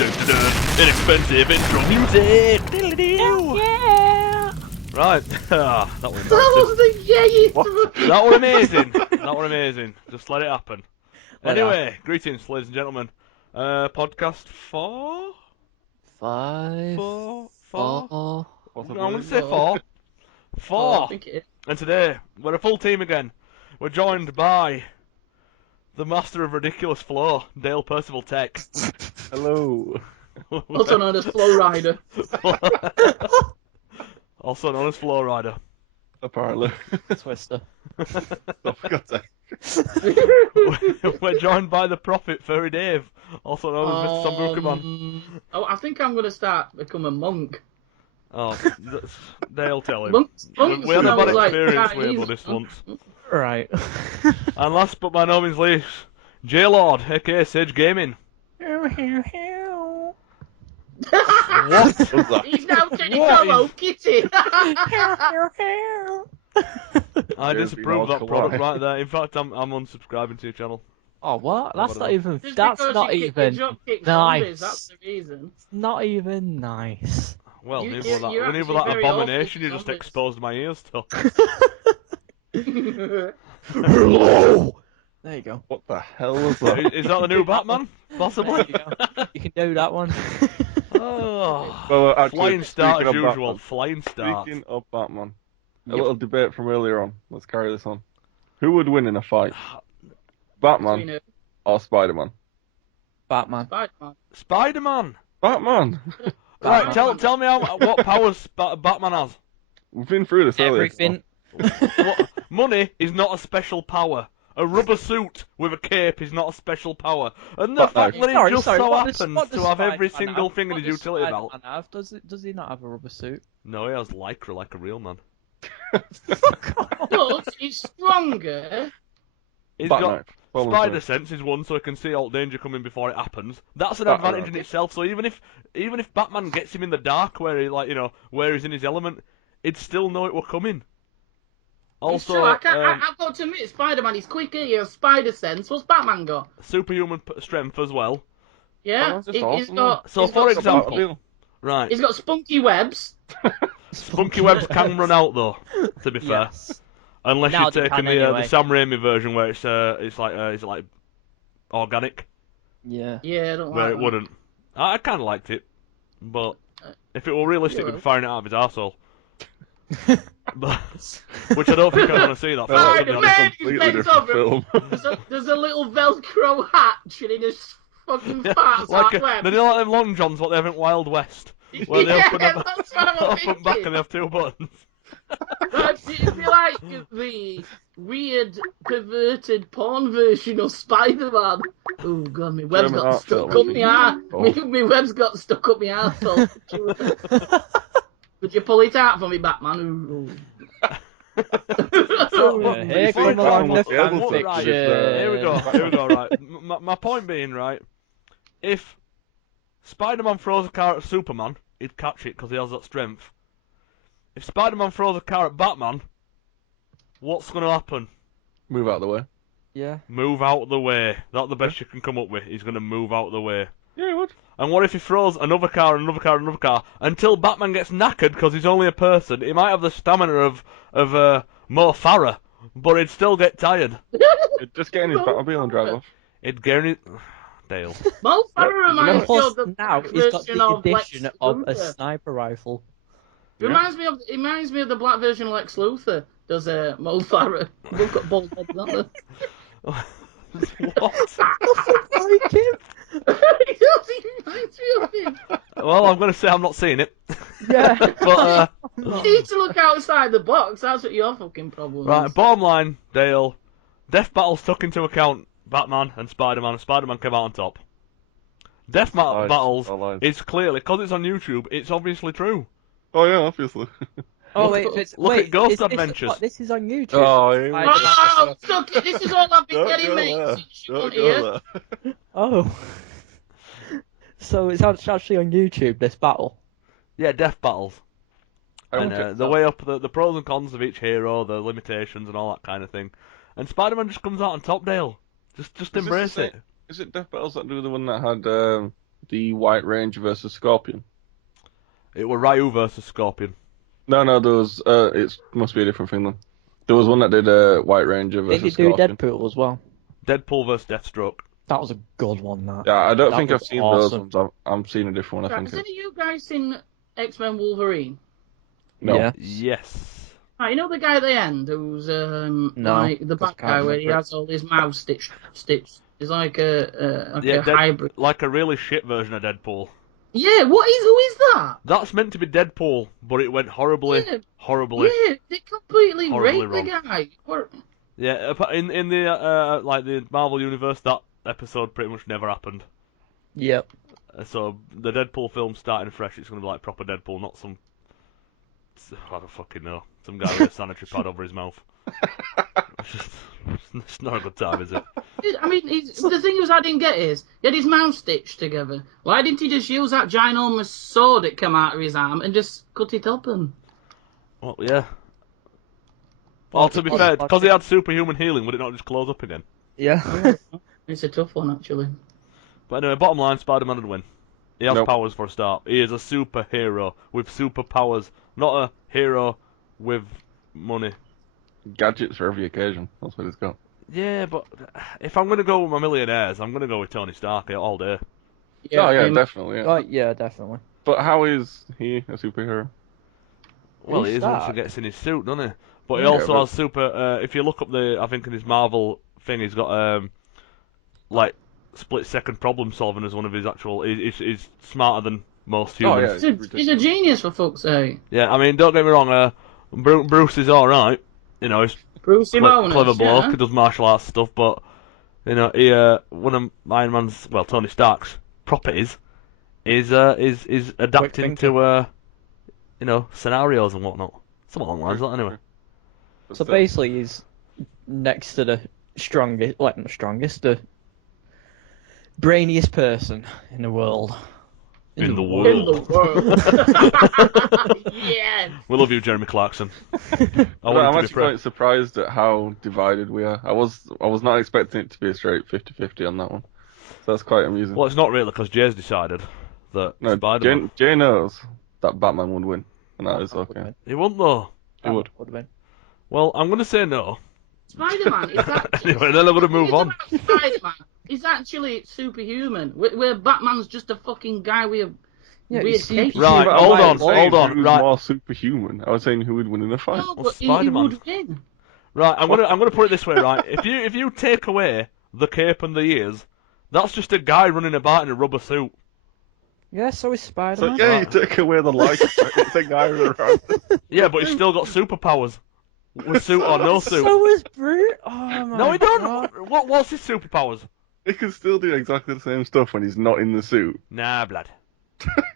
Inexpensive intro music. Yeah. Right, that was That was the gayest. that was amazing. That was amazing. Just let it happen. Let it Anyway, greetings, ladies and gentlemen. Podcast four. Five. Four. I'm Four. going to say four. I Four. think it is. And today we're a full team again. We're joined by the master of ridiculous flow, Dale Percival Tech. Hello. Also known as Flow Rider. Also known as Flow Rider. Apparently. Twister. Oh, for God's sake. We're joined by the Prophet, Furry Dave, also known as Mr. Sambucaman. Oh, I think I'm going to start to become a monk. Oh, Dale, tell him. Monks We had a bad sound like experience with Chinese. this once. Right. And last but by no means least, J-Lord, aka Sage Gaming. What What? was that? He's now turning What Hello is- Kitty. I Seriously, disapprove no, that product why? right there. In fact, I'm unsubscribing to your channel. Oh, what? That's not Whatever. even. Just That's because not you even drop kick zombies, nice. that's the reason. Not even nice. Well, You- neither you- with that, you're neither with actually that very awful abomination to you just zombies. exposed my ears to. Hello. There you go. What the hell was that? Is that the new Batman? There Possibly. you go. You can do that one. Oh. Well, actually, Flying start speaking as of usual. Batman- Flying start. Speaking of Batman, a Yep. little debate from earlier on. Let's carry this on. Who would win in a fight? Batman or Spider-Man? Batman. Spider-Man. Spider-Man. Batman! Right, Batman. tell me what powers Batman has. We've been through this earlier. Everything. Money is not a special power. A rubber suit with a cape is not a special power. And the fact that it just so happens to have every single thing in his utility belt. Does he not have a rubber suit? No, he has lycra like a real man. But he's stronger. He's Bat got knife. Follow spider through. sense is one, so he can see all danger coming before it happens. That's an That advantage around. in itself. So even if Batman gets him in the dark, where he where he's in his element, he'd still know it were coming. It's Also, true, I've got to admit, Spider-Man, he's quicker, he has spider sense. What's Batman got? superhuman strength as well. Yeah, Batman's just he's awesome, got. So he's for got example- spunky- Right. he's got spunky webs. Spunky webs can run out though. To be fair, Yes. unless Now you've they taken can anyway. the Sam Raimi version where it's like organic, Yeah. Yeah, I don't where like it that. wouldn't. I kind of liked it, but if it were realistic, it'd be firing it out of his arsehole. But, which I don't think I want to see that. For, Alright, to be That's honest. a man, completely he's different bent film. There's a little Velcro hatch and he just fucking farts Like out webs. they do like them long johns, what they have in Wild West, where they Yeah, open up, that's what I'm open back thinking. and they have two buttons. It'd be like the weird, perverted porn version of Spider-Man. Oh god, my web's German got art stuck film. up my arse. Oh. My web's got stuck up my arsehole. Would you pull it out for me, Batman? Ooh. So, Here You come think along Batman the was able fan to right, with, Here we go, right. My point being, right, if Spider-Man throws a car at Superman, he'd catch it because he has that strength. If Spider-Man throws a car at Batman, what's going to happen? Move out of the way. Yeah. Move out of the way. That's the best you can come up with. He's going to move out of the way. Yeah, he would. And what if he throws another car, another car, another car, until Batman gets knackered because he's only a person? He might have the stamina of Mo Farah, but he'd still get tired. Just get in his Batmobile and drive off. It'd guarantee... Dale. Mo Farah reminds me Plus, of the now black he's got version the of Lex addition of a Luthor. sniper rifle. It reminds me of the black version of Lex Luthor. Does Mo Farah? They've got bald heads, haven't they? What? Like him. He does, he reminds me of him. Well, I'm going to say I'm not seeing it. Yeah. But, You need to look outside the box. That's what your fucking problem right, is. bottom line, Dale. Death Battles took into account Batman and Spider-Man, and Spider-Man came out on top. Death Lies. Battles All lies. is clearly, because it's on YouTube, it's obviously true. Oh yeah, obviously. Oh Look wait, at- it's, look at wait, Ghost is this- Adventures. what, this is on YouTube. Oh, yeah. Oh, suck it. This is all I've been Don't getting, go mate. there. Since you Don't got go here. there. Oh. So it's actually on YouTube, this battle. Yeah, Death Battles. I And will check the that. way up, the pros and cons of each hero, the limitations and all that kind of thing. And Spider-Man just comes out on top, Dale. Just Is this embrace the it. same- Is it Death Battles that do the one that had the White Ranger versus Scorpion? It were Ryu versus Scorpion. No, there was. It must be a different thing then. There was one that did White Ranger Did versus you do Scorpion. Deadpool as well? Deadpool versus Deathstroke. That was a good one. That. Yeah, I don't That think I've was seen awesome. those ones. I'm seeing a different one. I Right, think. has any of you guys seen X-Men Wolverine? No. Yeah. Yes. Right, you know the guy at the end who's No, like the 'cause bad I can't guy where he remember it. has all his mouth stitched. He's like a Yeah, hybrid. like a really shit version of Deadpool. Yeah, who is that? That's meant to be Deadpool, but it went horribly, Yeah, horribly. yeah, they completely horribly raped the guy. Yeah, in the like the Marvel universe, that episode pretty much never happened. Yep. So the Deadpool film starting fresh, it's gonna be like proper Deadpool, not some. I don't fucking know. Some guy with a sanitary pad over his mouth. It's not a good time, is it? I mean, the thing I didn't get is he had his mouth stitched together. Why didn't he just use that ginormous sword that came out of his arm and just cut it open? Well, yeah. Well, to be fair, because he had superhuman healing, would it not just close up again? Yeah. It's a tough one, actually. But anyway, bottom line, Spider-Man would win. He has Nope. powers for a start. He is a superhero with superpowers, not a hero with money. Gadgets for every occasion. That's what it's got. Yeah, but if I'm gonna go with my millionaires, I'm gonna go with Tony Stark all day. Oh yeah, um, definitely. Yeah. Oh yeah, definitely. But how is he a superhero? Well, He's he is once he Stark. gets in his suit, doesn't he? But he Yeah, also but- has super. If you look up I think in his Marvel thing, he's got like split-second problem solving as one of his actual. He's smarter than most Oh, humans. yeah. He's a genius, for fuck's sake. Yeah, I mean, don't get me wrong. Bruce is all right. You know, he's Brucey Bonus, clever bloke. yeah. He does martial arts stuff, but you know, one of Iron Man's, well, Tony Stark's properties is adapting thinking. to you know, scenarios and whatnot. Something along the lines of that, anyway. But So still. basically, he's next to the strongest, like not strongest, the brainiest person in the world. In the In world. the world. Yes. We love you, Jeremy Clarkson. I But want I'm him to actually be quite surprised at how divided we are. I was not expecting it to be a straight 50-50 on that one. So that's quite amusing. Well, it's not really because Jay's decided that No, Spider-Man. Jay knows that Batman would win, and that is okay. He won't though. He would. Would have been. Well, I'm gonna say no. Spider-Man is actually... Anyway, then I'm gonna move on. Spider-Man is actually superhuman. Where Batman's just a fucking guy with a Yeah, weird you see cape. people- Right, But hold I on, wasn't saying hold on, who's right. more superhuman. I was saying who would win in a fight. No, Well, but he Spider-Man. would win. Right, I'm gonna put it this way, right? If you take away the cape and the ears, that's just a guy running about in a rubber suit. Yeah, so is So Spider-Man. yeah, you take away the light. It's a guy around. Yeah, but he's still got superpowers. With suit or no suit. So is Brute. Oh my No, he God. don't. What's his superpowers? He can still do exactly the same stuff when he's not in the suit. Nah, blood.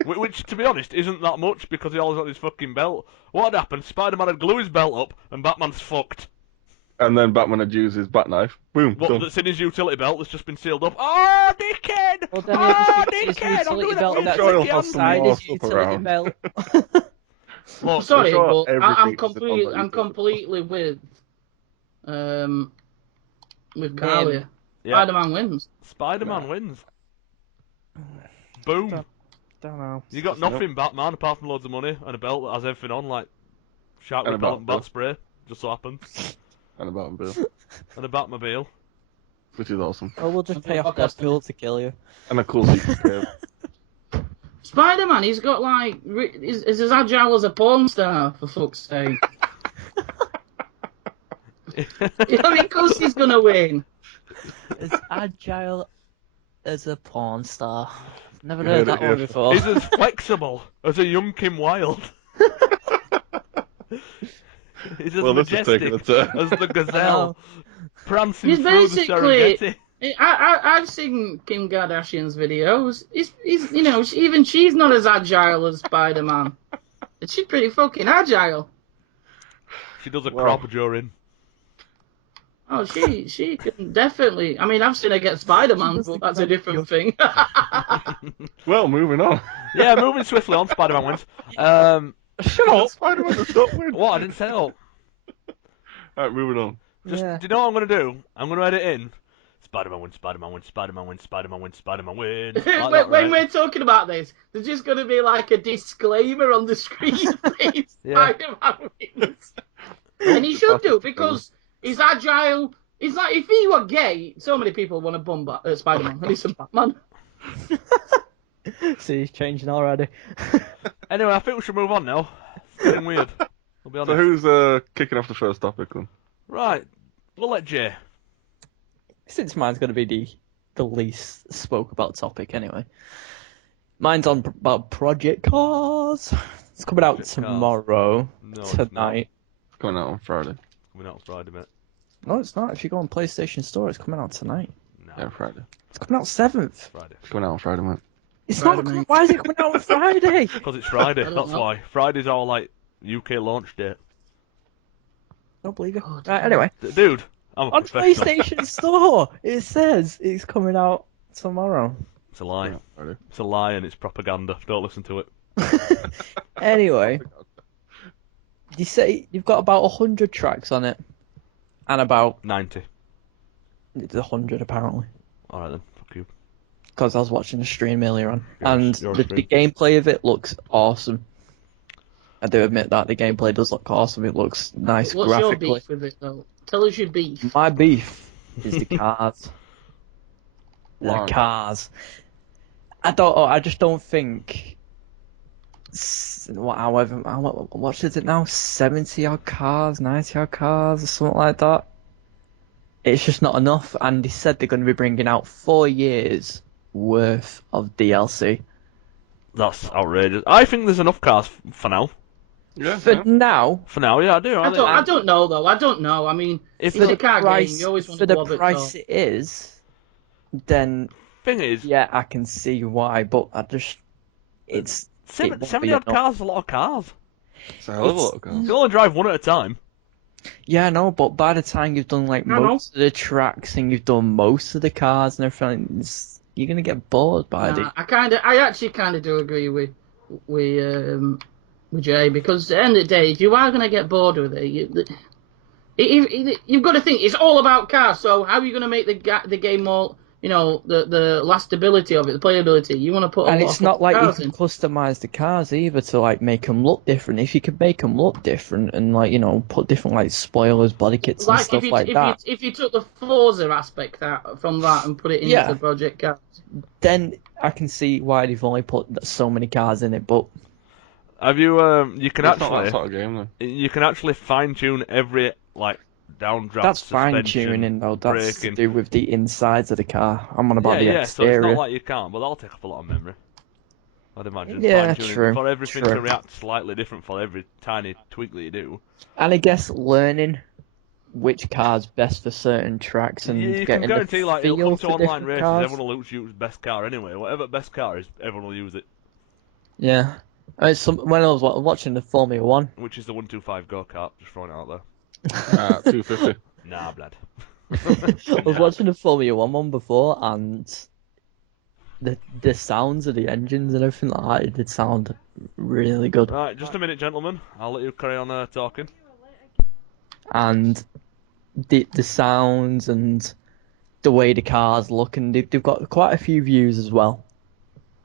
Which, to be honest, isn't that much because he always got his fucking belt. What'd happen? Spider-Man would glue his belt up, and Batman's fucked. And then Batman would use his bat knife. Boom. What? Done. That's in his utility belt that's just been sealed up. Oh, dickhead! Well, then Oh, he'll just use dickhead! his I'm doing utility that belt with that's sure he'll sticky have some hand. inside more his stuff utility around. belt. Look, Sorry, sure but everything I'm is on completely, that I'm utility completely with Carly. yeah, Spider-Man wins. Spider-Man Nah. wins. Boom. Don't know. You got nothing, Batman, apart from loads of money and a belt that has everything on, like shark And a repellent, bat bat spray, just so happens, And a Batmobile, and a Batmobile. which is awesome. Oh, we'll just pay off Deadpool to kill you. And a cool secret cave. Spider-Man, he's got like, he's as agile as a porn star, for fuck's sake. You know, of course he's gonna win. As agile as a porn star. Never You heard heard that it one here. before. He's as flexible as a young Kim Wilde. He's as Well, this is majestic taking a turn. as the gazelle prancing He's through the basically- Serengeti. I've seen Kim Kardashian's videos. He's you know, even she's not as agile as Spider-Man. She's pretty fucking agile. She does a Wow. crop during. Oh, she can definitely. I mean, I've seen her get Spider-Man, but that's a different thing. Well, moving on. Yeah, moving swiftly on, Spider-Man wins. Shut up! Spider-Man does not win. What? I didn't say that. Alright, moving on. Just, Yeah. do you know what I'm going to do? I'm going to edit in Spider-Man wins, Spider-Man wins, Spider-Man wins, Spider-Man wins, Spider-Man wins. Like when that, right? we're talking about this, there's just going to be like a disclaimer on the screen. Please, Yeah. Spider-Man wins. And he should do, because he's agile. He's like, if he were gay, so many people want to bum Spider-Man. At least a Batman. See, he's changing already. Anyway, I think we should move on now. It's getting weird. I'll be honest. So who's kicking off the first topic then? Right. We'll let Jay. Since mine's going to be the least spoke about topic anyway. Mine's on about Project Cars. It's coming out Project Cars. tomorrow, No, it's not. tonight. It's coming out on Friday. Coming out on Friday, mate. No, it's not. If you go on PlayStation Store, it's coming out tonight. No. Yeah, Friday. It's coming out 7th. Friday. It's coming out on Friday, mate. It's Friday, not. mate. Why is it coming out on Friday? Because it's Friday, I don't that's know. why. Friday's our, like, UK launch date. Don't believe it. Oh, Right, anyway, Dude, I'm a on professional. PlayStation Store, it says it's coming out tomorrow. It's a lie. Yeah, Friday. It's a lie and it's propaganda. Don't listen to it. Anyway, you say you've got about 100 tracks on it, and about 90. it's 100 apparently. Alright then, fuck you. Because I was watching a stream earlier on, Your and stream. the gameplay of it looks awesome. I do admit that the gameplay does look awesome. It looks nice What's your graphically. beef with it, though? Tell us your beef. My beef is the cars. The Why? cars. I just don't think. What is it now? 70 odd cars, 90 odd cars, or something like that. It's just not enough. And they said they're going to be bringing out 4 years worth of DLC. That's outrageous. I think there's enough cars for now. Yeah, For yeah. now, For now, yeah, I do. I don't know, though. I don't know. I mean, If it's the a car game. price, You always want for to the go a bit price top. it is, then thing is, yeah, I can see why. But I just, it's it won't 70 be odd enough. cars is a lot of cars. It's a hell of a lot of You cars. can only drive one at a time. Yeah, I know, but by the time you've done like I know. most of the tracks and you've done most of the cars and everything, you're gonna get bored by it. I actually kind of do agree with Jay, because at the end of the day, if you are going to get bored with it, you've got to think it's all about cars. So how are you going to make the game more, the lastability of it, the playability? You want to put a And lot it's of not like you cars can in. customize the cars either to like make them look different. If you could make them look different and like put different like spoilers, body kits and Like stuff like that, if you took the Forza aspect from that and put it into Yeah. Project Cars. then I can see why they've only put so many cars in it. But Have you? You can It's not that actually, sort of game then. you can actually fine tune every like downdraft. that's fine suspension, tuning though. That's braking. to do with the insides of the car. I'm on about the So exterior. it's not like you can't, but that'll take up a lot of memory. I'd imagine. Yeah, Fine-tuning true, for everything true. to react slightly different for every tiny tweak that you do. And I guess learning which car's best for certain tracks and You can getting guarantee the like it'll feel come to for online different races, cars. everyone will use best car anyway. Whatever best car is, everyone will use it. Yeah. I mean, when I was watching the Formula 1, Which is the 125 go kart? Just throwing it out there. 250. Nah, blood. I was watching the Formula 1 before, and the sounds of the engines and everything like that, it did sound really good. Right, just a minute, gentlemen. I'll let you carry on talking. And the sounds and the way the cars look, and they've got quite a few views as well.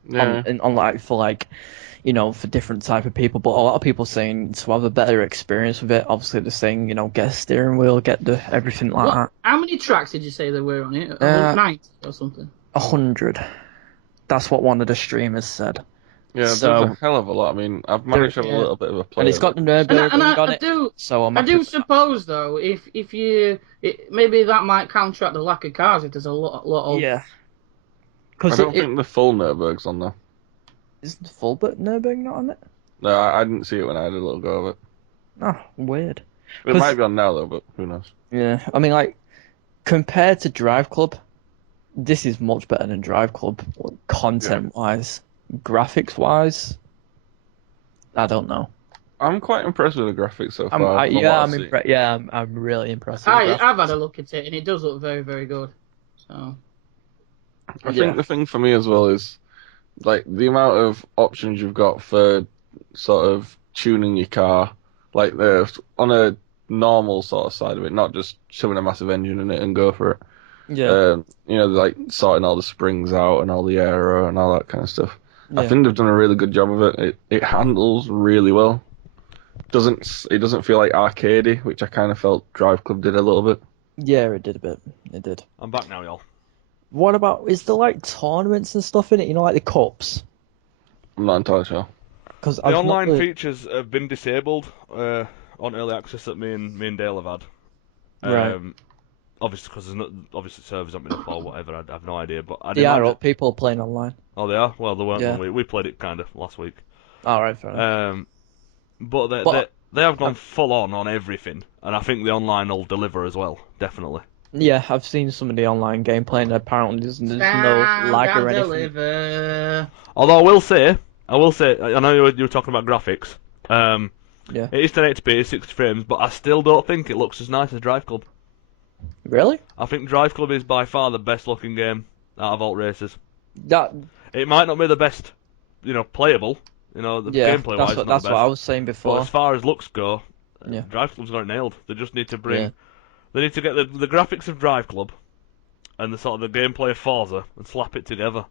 Yeah. On like for different type of people, but a lot of people saying to have a better experience with it. Obviously, they're saying get a steering wheel, get the everything like that. How many tracks did you say there were on it? 90 or something? 100. That's what one of the streamers said. Yeah, So- there's a hell of a lot. I mean, I've managed to have a Yeah. little bit of a play. And it's of got the it. Nürburgring And on I it. do. So I'm I do happy- suppose though, if maybe that might counteract the lack of cars if there's a lot of Yeah. I Because don't think the full Nürburg's on there. isn't the full bit Nürburgring not on it? No, I didn't see it when I had a little go of it. Oh, weird. It 'Cause- might be on now though, but who knows? Yeah, I mean, like, compared to Drive Club, this is much better than Drive Club, content-wise. Graphics-wise, I don't know. I'm quite impressed with the graphics so far. from what I've seen. I'm really impressed with the graphics. I've had a look at it and it does look very, very good. So I Yeah. think the thing for me as well is like the amount of options you've got for sort of tuning your car, like on a normal sort of side of it, not just shoving a massive engine in it and go for it. Yeah. Like sorting all the springs out and all the aero and all that kind of stuff. I Yeah. think they've done a really good job of it. It handles really well. It doesn't feel like arcadey, which I kind of felt Drive Club did a little bit. Yeah, it did a bit. It did. I'm back now, y'all. What about, is there like tournaments and stuff in it? You know, like the cups? I'm not entirely sure. Because The online features have been disabled on early access that me and Dale have had. Right. Obviously, because obviously servers haven't been up or whatever. I have no idea, but They are up. People are playing online. Oh, they are. Well, they weren't Yeah. when we played it kind of last week. All right, fair enough. But they have gone full on everything, and I think the online will deliver as well, definitely. Yeah, I've seen some of the online gameplay, and apparently there's no lag or anything. Deliver. Although I will say, I know you were talking about graphics. Yeah. It is 1080p, 60 frames, but I still don't think it looks as nice as Drive Club. Really? I think Drive Club is by far the best looking game out of alt races. That. It might not be the best, playable. The gameplay wise, That's what I was saying But before. as far as looks go, Yeah. Drive Club's got it nailed. They just need to bring. Yeah. They need to get the graphics of Drive Club and the sort of the gameplay of Forza and slap it together.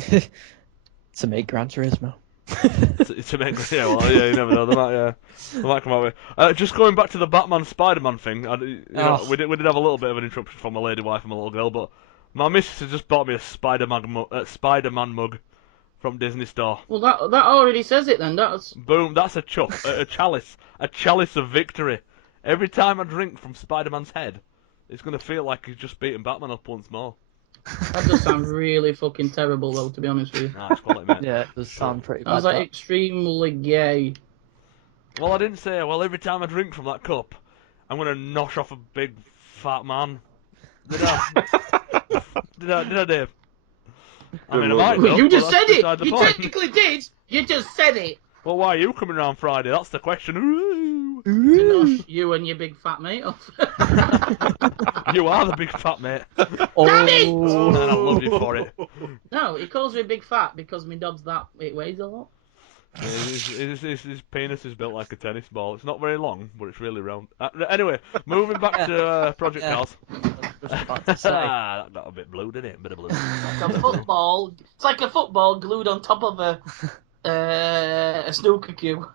To make Gran Turismo. to make, you never know. They might come out with. Just going back to the Batman Spider-Man thing, we did have a little bit of an interruption from my lady wife and my little girl, but my missus has just bought me a Spider-Man mug from Disney Store. Well, that already says it then. That's Boom! That's a chalice of victory. Every time I drink from Spider-Man's head, it's gonna feel like he's just beaten Batman up once more. that does sound really fucking terrible, though. To be honest with you, Nice quality, mate. Yeah, it does sound pretty bad. sounds like that. extremely gay. Well, I didn't say. Well, every time I drink from that cup, I'm gonna nosh off a big fat man. Did I? Did I, Dave? I mean, I might Well, do, you but just that's said it. beside the You point. technically did. You just said it. Well, why are you coming around Friday? That's the question. Ooh. To nosh you and your big fat mate off. You are the big fat mate. Oh, Damn it! And I love you for it. No, he calls me big fat because my dog's it weighs a lot. His penis is built like a tennis ball. It's not very long, but it's really round. Anyway, moving back to Project Yeah. Cars. just about to say. That got a bit blue, didn't it? A bit of blue. It's a football. It's like a football glued on top of a snooker cue.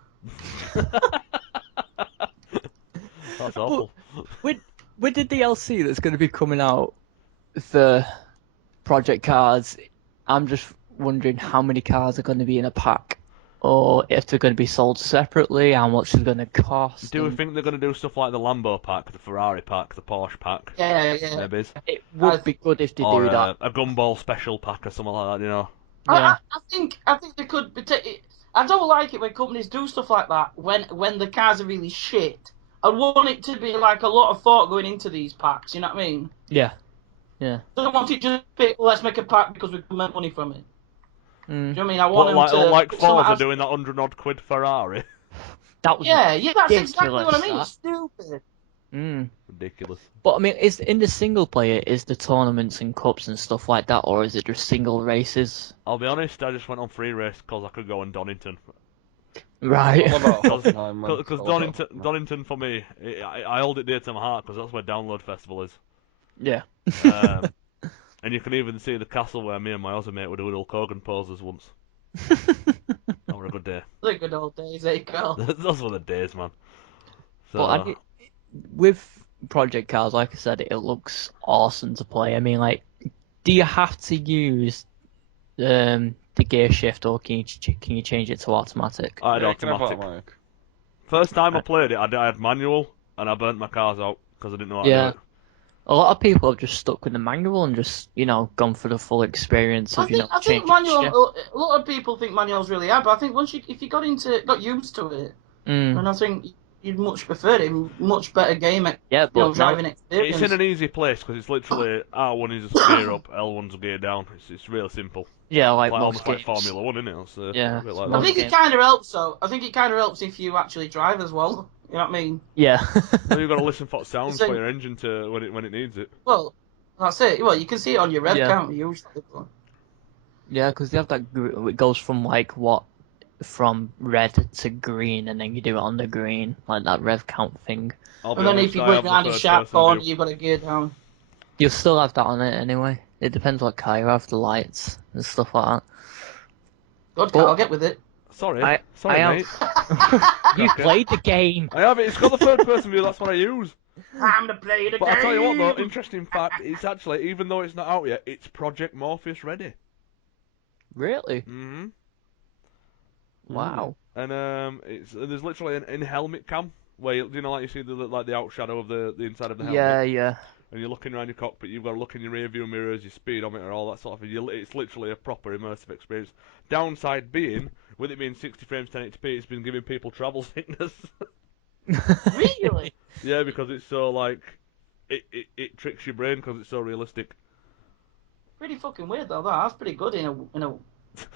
That's awful. With the DLC that's going to be coming out for Project Cars, I'm just wondering how many cars are going to be in a pack, or if they're going to be sold separately, how much they're going to cost. Do we think they're going to do stuff like the Lambo pack, the Ferrari pack, the Porsche pack? Yeah. Maybe. It would be good if they Or do that. a Gumball special pack or something like that, Yeah. I think they could. I don't like it when companies do stuff like that when the cars are really shit. I want it to be like a lot of thought going into these packs. You know what I mean? Yeah. I don't want it just to be, let's make a pack because we can make money from it. Do you know what I mean? I want What, them to like Forza has- doing that 100-odd quid Ferrari? That was Yeah, that's exactly what I ridiculous, mean. that. It's stupid. Ridiculous. But I mean, is in the single player, is the tournaments and cups and stuff like that, or is it just single races? I'll be honest, I just went on free race because I could go on Donington. Right. What about Hoffenheim, man? Because Donington for me, I hold it dear to my heart because that's where Download Festival is. Yeah. And you can even see the castle where me and my other mate were doing Hulk Hogan poses once. That were a good day. The good old days, eh, Carl? Those were the days, man. So, But with Project Cars, like I said, it looks awesome to play. I mean, like, do you have to use the gear shift, or can you change it to automatic? I had Yeah, you can have automatic. automatic. First time I played it, I had manual, and I burnt my cars out because I didn't know how to Yeah. do it. A lot of people have just stuck with the manual and just, gone for the full experience of, I think changing manual. shift. A lot of people think manual's really hard, but I think if you got used to it, then I think you'd much prefer it. Much better game, Yeah, but driving experience. It's in an easy place because it's literally R1 is a gear up, L1's a gear down. It's really simple. yeah, like Almost most like games. Formula 1, isn't it? It's, Yeah. a bit like I that. think it kind of helps, though. I think it kind of helps if you actually drive as well. You know what I mean? Yeah. Well, you've got to listen for sounds So- for your engine to when it needs it. Well, that's it. Well, you can see it on your rev Yeah. count usually. Yeah, because they have that. It goes from from red to green, and then you do it on the green, like that rev count thing. I'll be And then honest, if you I go have the around a third sharp person corner, view. you've got to gear down. You'll still have that on it anyway. It depends what car you have, the lights and stuff like that. Good, But- I'll get with it. Sorry, I mate. You Okay. played the game. I have it. It's got the third-person view. That's what I use. Time to play the But game. I'll tell you what, though. Interesting fact. It's actually, even though it's not out yet, it's Project Morpheus ready. Really? Mm-hmm. Wow. And there's literally an in-helmet cam where like you see the outshadow of the inside of the helmet. Yeah. And you're looking around your cockpit, you've got to look in your rear view mirrors, your speedometer, all that sort of thing. It's literally a proper immersive experience. Downside being, with it being 60 frames 1080p, it's been giving people travel sickness. Really? Yeah, because it's so, like, it tricks your brain because it's so realistic. Pretty fucking weird though. That's pretty good in a weird.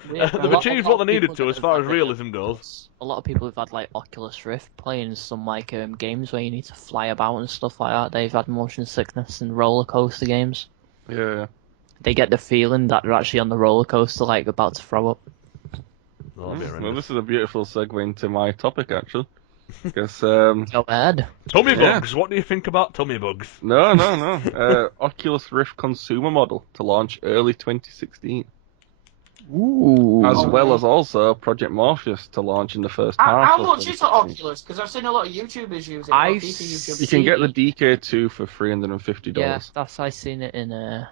They've achieved what they needed to as far as realism goes. A lot of people have had like Oculus Rift playing some like games where you need to fly about and stuff like that. They've had motion sickness and roller coaster games. Yeah. They get the feeling that they're actually on the roller coaster, like about to throw up. That'll be Well, horrendous. this is a beautiful segue into my topic, actually. Because, Go ahead. Tummy Yeah. bugs. What do you think about tummy bugs? no. Oculus Rift consumer model to launch early 2016. Ooh. As Oh, well man. as also Project Morpheus to launch in the first half. How of much is the 2016. Oculus? Because I've seen a lot of YouTubers use it. I've You can get the DK2 for $350. Yeah, that's I seen it in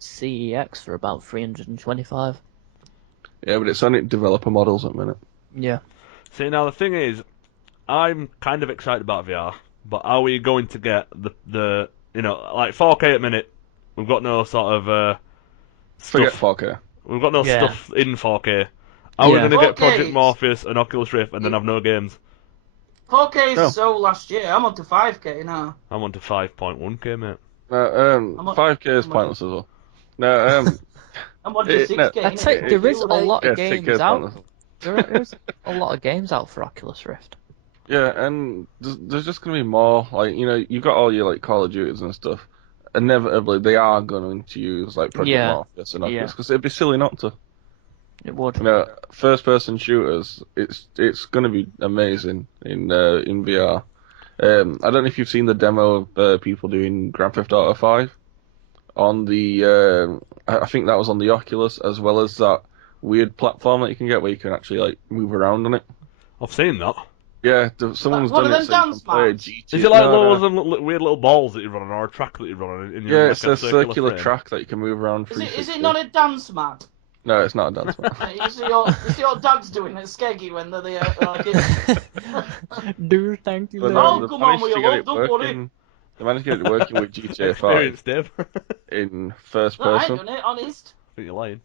CEX for about 325. Yeah, but it's only developer models at the minute. Yeah. See, now the thing is, I'm kind of excited about VR, but are we going to get the like 4K at minute? We've got no sort of Forget stuff. 4K. We've got no Yeah. stuff in 4K. Are we Yeah. going to get 4K Project is- Morpheus and Oculus Rift and then have no games? 4K No. is so last year. I'm on to 5K now. I'm on to 5.1K, mate. No, I'm on- 5K is I'm on- pointless as well. No, I'm on to no, 6K. I'd say there is a lot yeah, of 6K games is out. pointless. There is a lot of games out for Oculus Rift. Yeah, and there's just going to be more, like, you've got all your, like, Call of Duties and stuff. Inevitably, they are going to use, like, Project Yeah. Morpheus and Oculus, Yeah. because it'd be silly not to. It would. First-person shooters, it's going to be amazing in VR. I don't know if you've seen the demo of people doing Grand Theft Auto 5 on the, I think that was on the Oculus, as well as that weird platform that you can get where you can actually, like, move around on it. I've seen that. Yeah, someone's One done of it them so you can dance play a mats? GTA. Is it like No, those weird little balls that you run on, or a track that you run on? And you're Yeah, in, it's like, a circular frame? track that you can move around Is 360. it not a dance mat? No, it's not a dance mat. You see your dads doing it skeggy when they're like Do thank you. But Oh, they've come on managed with to your get love, it don't worry. working. They managed to get it working with GTA 5 Experience, Dave. I in first No, I ain't person. doing it, honest. think you're lying.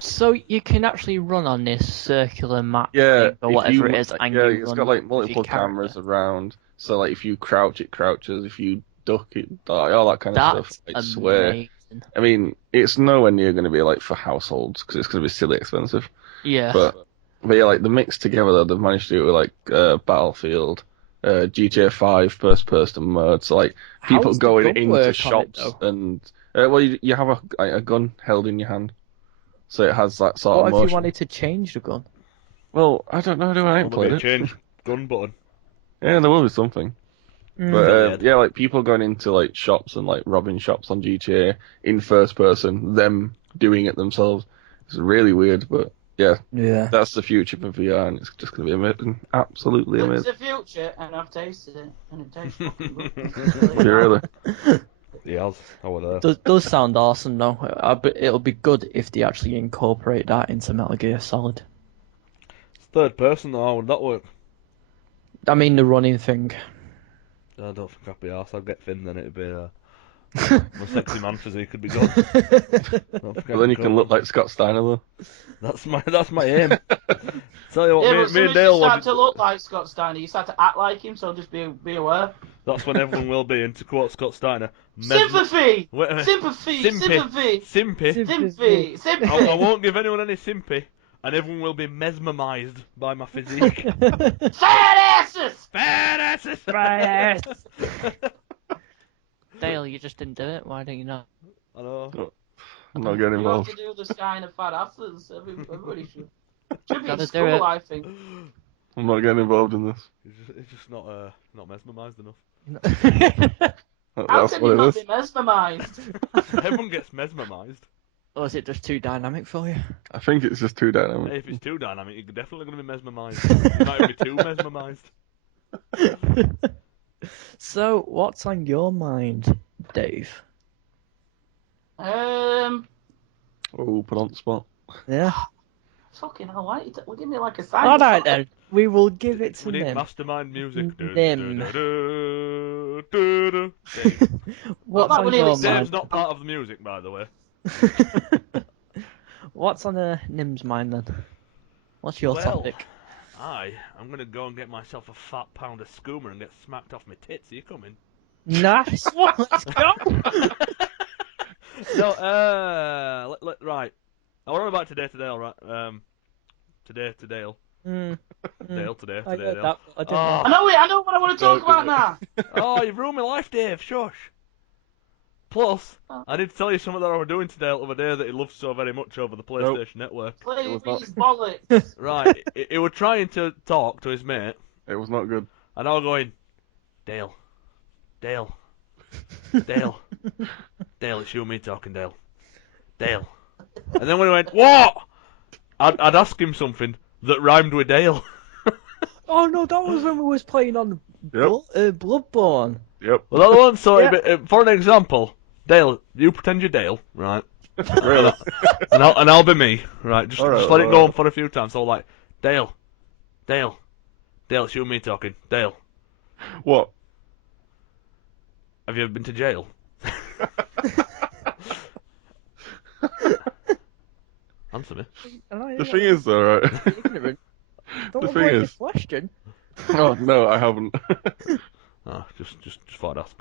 So you can actually run on this circular map Yeah, thing or if whatever you, it is, and yeah, you it's run got like with your multiple character. cameras around. So like if you crouch, it crouches. If you duck, it like, all that kind of That's stuff. I swear. amazing. I mean, it's nowhere near going to be like for households because it's going to be silly expensive. Yeah. But yeah, like the mix together, though, they've managed to do it with like Battlefield, GTA 5 first person mode. So like people How's the going gun into work on it, shops though? and well, you have a gun held in your hand, so it has that sort What of if you motion. wanted to change the gun? Well, I don't know. Do I ain't Will there played be a it? change gun button? Yeah, there will be something. Mm. But Weird. yeah, like people going into like shops and like robbing shops on GTA in first person, them doing it themselves. It's really weird, but yeah, Yeah. that's the future for VR, and it's just going to be amazing, absolutely It's amazing. the future, and I've tasted it, and it tastes fucking good. Have you really? Yeah, I would. Does sound awesome though. It'll be good if they actually incorporate that into Metal Gear Solid. Third person, though, how would that work? I mean the running thing. I don't think I'd be arsed. I'd get Finn, then it'd be a sexy man physique could be good. I don't think But I'd then be you can cool. look like Scott Steiner though. That's my aim. Tell you what, Yeah, me but as soon and as Dale you start will to look like Scott Steiner, you start to act like him, so just be aware. That's when everyone will be. And to quote Scott Steiner, Sympathy! Wait a minute. Sympathy! Simpy. Sympathy! Simpy. Sympathy! Sympathy! I won't give anyone any sympathy, and everyone will be mesmerised by my physique. Fat asses! Bad asses! Dale, you just didn't do it. Why don't you know? I know. I'm not getting You have involved. to do the sign of fat asses. Everybody should. Should be Gotta in do school, it. I think. I'm not getting involved in this. It's just not mesmerised enough. How That's can what you it not is. be mesmerised? Everyone gets mesmerised. Or is it just too dynamic for you? I think it's just too dynamic. Hey, if it's too dynamic, you're definitely going to be mesmerised. You might be too mesmerised. So, what's on your mind, Dave? Oh, put on the spot. Yeah. Fucking hell, why? Well, give me like a sign. All right then. We will give it to We need Nim. mastermind music. Nim. Dave. What's that on would your really Dave's mind? not part of the music, by the way. What's on Nim's mind then? What's your Well, topic? I'm going to go and get myself a fat pound of skooma and get smacked off my tits. Are you coming? Nice one. Let's go. No, right. I want to back today to Dale, right? Today to Dale. Dale, today, I Dale. heard that. I didn't. Oh. I know what I want to talk about now. Oh, you've ruined my life, Dave. Shush. Plus, I need to tell you something that I was doing today the other day that he loves so very much over the PlayStation Network. Play was not. these bollocks. Right, he was trying to talk to his mate, It was not good. and I was going, Dale, Dale, Dale, Dale, it's you and me talking, Dale, Dale. And then when he went, what? I'd ask him something that rhymed with Dale. Oh no, that was when we was playing on Bloodborne. Yep. Well, that one, so Yeah. for an example, Dale, you pretend you're Dale, right? Really? And I'll be me, right? Just Alright, let it go alright. on for a few times. So like, Dale, Dale, Dale, it's you and me talking. Dale, What? have you ever been to jail? Answer me. The thing is, though, right? Ignorant. Don't The avoid thing the is- question. Oh no, I haven't. Oh, just thought I'd ask.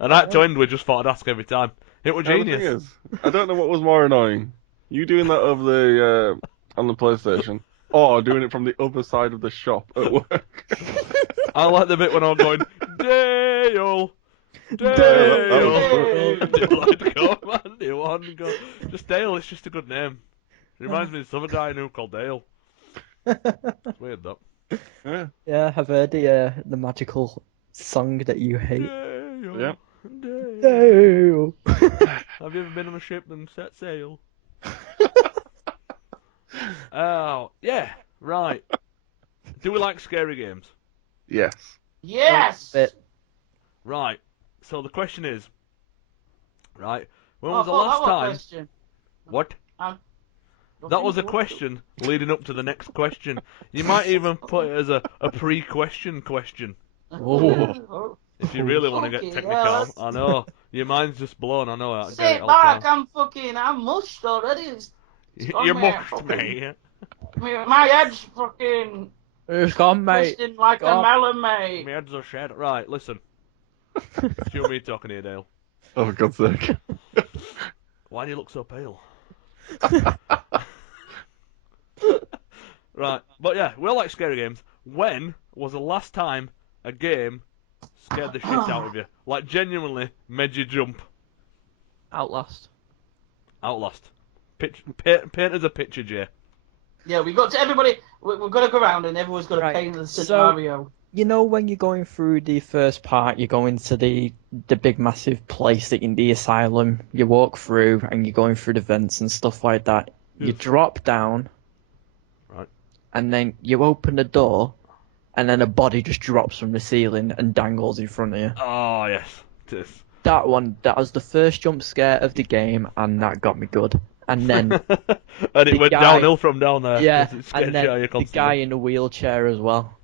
And I had to end with just thought I'd ask every time. It was No, the genius. thing is, I don't know what was more annoying. You doing that over the on the PlayStation, or doing it from the other side of the shop at work. I like the bit when I'm going, Dale, Dale. Dale. Dale, I'd go, man. Dale, I'd go. Just Dale. It's just a good name. It reminds me of this other guy I knew called Dale. It's weird that. Yeah. Yeah, I've heard the magical song that you hate. Dale, Yeah. Dale. Dale. Have you ever been on a ship and set sail? Oh, yeah, right. Do we like scary games? Yes. Yes. Bit. Right. So the question is, right, when Oh, was the that last was a time? question. What? That was a question leading up to the next question. You might even put it as a pre-question question. Oh. If you really want to get Fucking technical. hell, I know. Your mind's just blown, I know. I get it Sit all back, the time. I'm mushed already. It's gone You there, mocked fucking- me. My head's fucking It's gone, mate. twisting like Gone. a melon, mate. My head's a shed. Right, listen. It's you and me talking here, Dale. Oh, for God's sake. Why do you look so pale? Right, but yeah, we all like scary games. When was the last time a game scared the shit out of you? Like, genuinely made you jump? Outlast. Outlast. Paint us a picture, Jay. Yeah, we got to everybody. We've got to go around and everyone's got to Right, paint the so- scenario. You know when you're going through the first part, you go into the big massive place in the asylum, you walk through and you're going through the vents and stuff like that. You Yes. drop down, Right. and then you open the door, and then a body just drops from the ceiling and dangles in front of you. Oh, yes. It is. That was the first jump scare of the game, and that got me good. And then, And it the went guy- downhill from down there. yeah, It scared and you out of then your the constantly. guy in the wheelchair as well.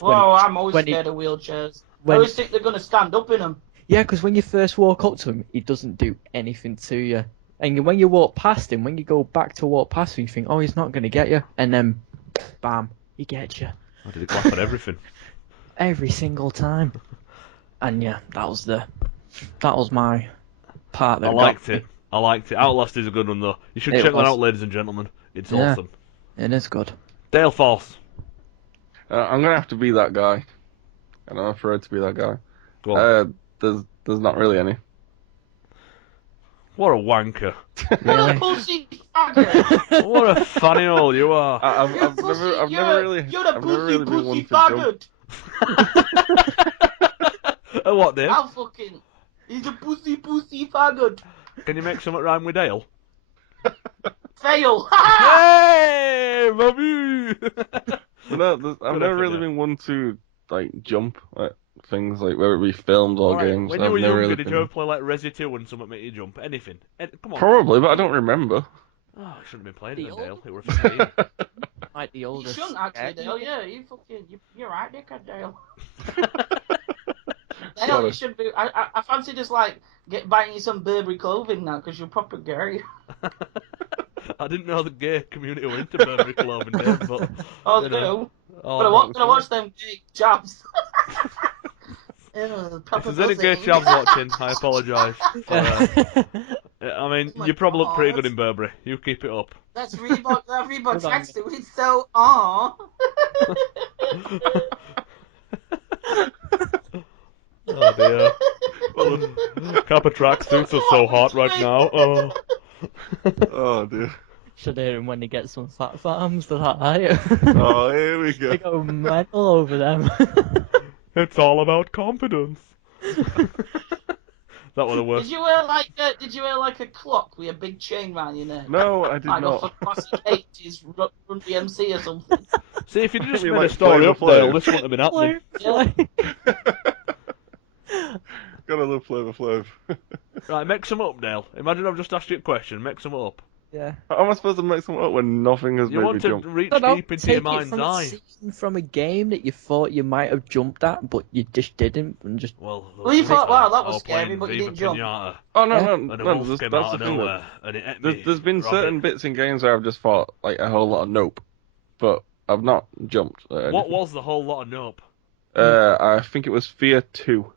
Whoa, I'm always when he- scared of wheelchairs. I when- always think they're going to stand up in them. Yeah, because when you first walk up to him, he doesn't do anything to you. And when you walk past him, when you go back to walk past him, you think, oh, he's not going to get you. And then, bam, he gets you. I did it clap at everything. Every single time. And yeah, that was my part that I got liked me. it. I liked it. Outlast is a good one, though. You should It check that was. out, ladies and gentlemen. It's Yeah. awesome. It is good. Dale False. I'm gonna have to be that guy, and I'm afraid to be that guy. Go on. There's not really any. What a wanker. What Really? a pussy faggot! What a funny hole you are. I've You're never pussy, I've you're never a- really You're a I've never really been pussy one to jump. faggot! What, Dave? I'll fucking. He's a pussy faggot. Can you make something rhyme with Dale? Fail. Yay, baby! No, I've Good never effort, really Dale. been one to like jump at things like whether it be films or Alright, games. when I've you were never younger, really did been... you ever play like Resi 2 and something make you jump? Anything? Come on. Probably, but I don't remember. Oh, I shouldn't have been playing The it then, Dale. old- It were 15. Like the You oldest. shouldn't actually, scary Dale. game. Yeah, you're right, dickhead, Dale. Dale, Sorry. you should be. I fancy just like buying you some Burberry clothing now because you're proper gay. I didn't know the gay community were into Burberry clothing, Dave, but... Oh, you they know. do. Oh, But I watch them gay chaps. If Proper there's any gay pussy. chavs watching, I apologise. I mean, Oh my you probably look pretty God. good in Burberry. You keep it up. That's Reebok. That Reebok Hold on. tracksuit. It's so aw. Oh dear. Kappa tracksuits are so hot right now. Oh. Oh dear. Should hear him when he gets some fat farms. They're like, Oh, here we go. they go mental over them. It's all about confidence. That would have worked. Did you wear like a clock with a big chain round your neck? No, I did Like off a not. classic 80s Run DMC or something. See, if you just You made a like story Flavor up there, Flav. this wouldn't have been happening. Got a little Flavor Flav. Right, make some up, Dale. Imagine I've just asked you a question. Make some up. Yeah. How am I supposed to make something up when nothing has You made me want to jump? reach No, deep into take your it mind's from a eye. scene from a game that you thought you might have jumped at, but you just didn't, and just Well, You thought, wow, that was all scary, playing but you Viva didn't jump. Pinata, Oh no, Yeah. no, and a no. wolf That's came the out of thing. nowhere, and it ate me. There's been certain rabbit. bits in games where I've just thought like a whole lot of nope, but I've not jumped. At anything. What was the whole lot of nope? I think it was Fear 2.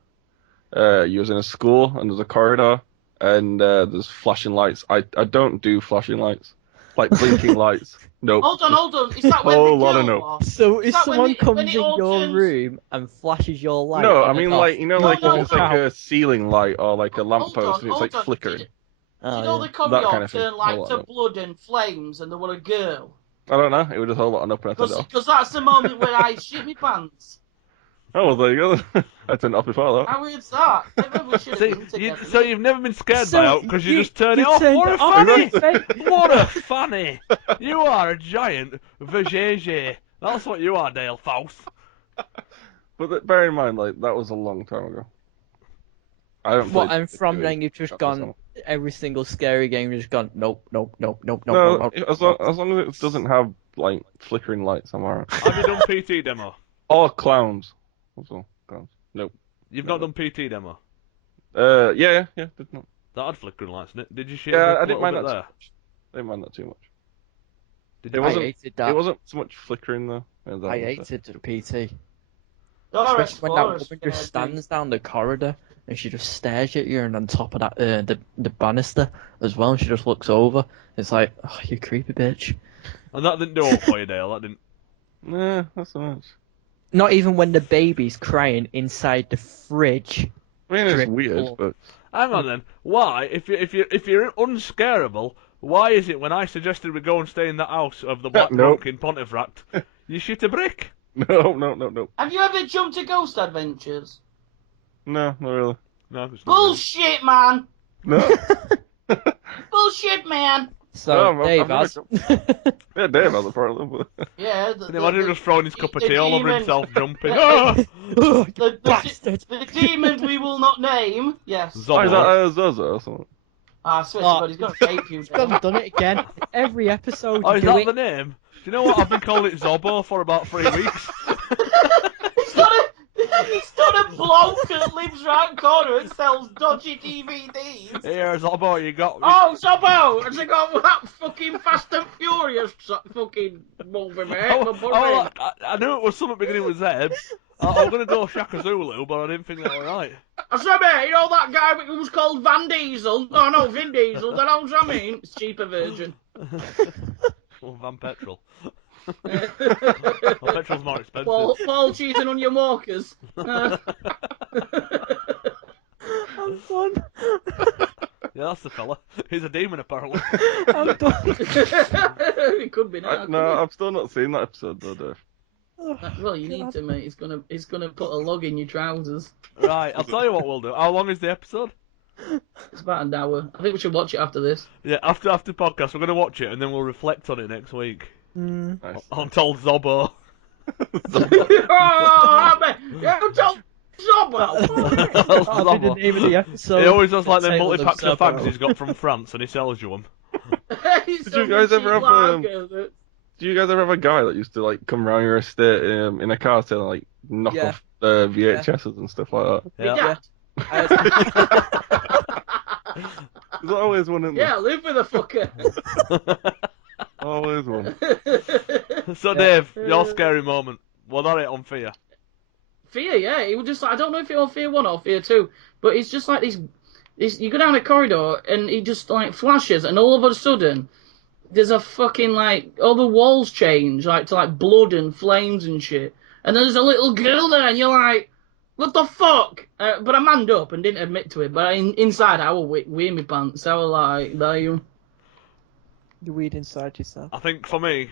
You was in a school and there's a corridor and there's flashing lights. I don't do flashing lights, like blinking lights. Nope. Hold on. Is that A when whole the lot of girl no. was? so Is if that when someone it- when comes it in all your turns- room and flashes your light. No, on I and mean off, like No, like no, if it's no. like a ceiling light or like a Hold lamppost and it's like on. flickering. Did Oh, you know yeah. the corridor That kind of thing. turned Whole lot like of to no. blood and flames and there were a girl? I don't know. It was just a whole lot of nope and I turned it off. Because that's the moment when I shit my pants. Oh well, there you go. I turned it off before that. How weird's that? Maybe we should have See, been together. so you've never been scared So by out because you just turn it you off. turned What a it off, fanny! exactly. What a fanny! You are a giant vajayjay. That's what you are, Dale Faust. Bear in mind, like that was a long time ago. I don't. What, and from then you've just gone, every single scary game you've just gone, nope. No, as long as it doesn't have like flickering lights, I'm alright. Have you done PT demo? Or clowns. Also, clowns. Nope. You've not done PT demo. Yeah. Did not. That had flickering lights, didn't it? Did you shit Yeah, a I didn't little mind bit that. there? I didn't mind that too much. Did It you? I wasn't. hated that. It wasn't so much flickering though. I hated the PT. Dora Especially when that Explorer woman is just gonna stands down the corridor and she just stares at you, and on top of that, the banister as well, and she just looks over. It's like, oh, you creepy bitch. And that didn't do it for you, Dale. That didn't. Nah, not so much. Not even when the baby's crying inside the fridge. I mean, it's Drip weird, blood. but Hang on then. Why, if you're unscarable, why is it when I suggested we go and stay in that house of the Black Nope. Monk in Pontefract, you shit a brick? no. Have you ever jumped to Ghost Adventures? No, not really. No, it's not Bullshit, man! No. Bullshit, man! So, No, I've Dave never has. Yeah, Dave has a problem. Yeah, Can you imagine just throwing his cup of the tea all over demons- himself, jumping? the- Ah! Bastard! The demons we will not name. Yes. Oh, is Zobble. that Zaza or something? I swear to Oh. God, he's going to rape you. He's gone and done it again. Every episode Oh, you is do that it. the name? Do you know what? I've been calling it Zobbo for about 3 weeks. He's got a bloke that lives round corner and sells dodgy DVDs. Here, Zobbo, you got me. Oh, Zobbo! Has he got that fucking Fast and Furious fucking movie, mate? I knew it was something beginning with Z. I was going to go Shaka Zulu, but I didn't think that was right. I said, mate, you know that guy who was called Van Diesel? No, Vin Diesel, that knows what I mean. It's cheaper version. Well, Van Petrol. Well, petrol's more expensive. Paul cheating on your walkers. I'm done. Yeah, that's the fella. He's a demon, apparently. I'm done. It could be now. No, I've still not seen that episode though, Dave. Well, you need to, mate. It's gonna put a log in your trousers. Right, I'll tell you what we'll do. How long is the episode? It's about an hour. I think we should watch it after this. Yeah, after podcast, we're going to watch it and then we'll reflect on it next week. Nice. On Told Zobbo. Oh, man! You told Zobbo! That'll be the name of the episode. He always does like them Tales of multi-packs of Zobbo. fags he's got from France and he sells you them. Did you guys ever have Do you guys ever have a guy that used to like come around your estate in a car to like knock Yeah. off the VHSs and stuff like that? Yeah. There's always one in there. Yeah, live with a fucker. Always one. So Dave, your scary moment. Well, not it on Fear. Fear, yeah. It was just like, I don't know if it was Fear 1 or Fear 2, but it's just like this. You go down a corridor and it just like flashes, and all of a sudden there's a fucking like all the walls change like to like blood and flames and shit, and there's a little girl there, and you're like, what the fuck? But I manned up and didn't admit to it. But inside I was weeing my pants. I was like, damn. You weed inside yourself. I think for me,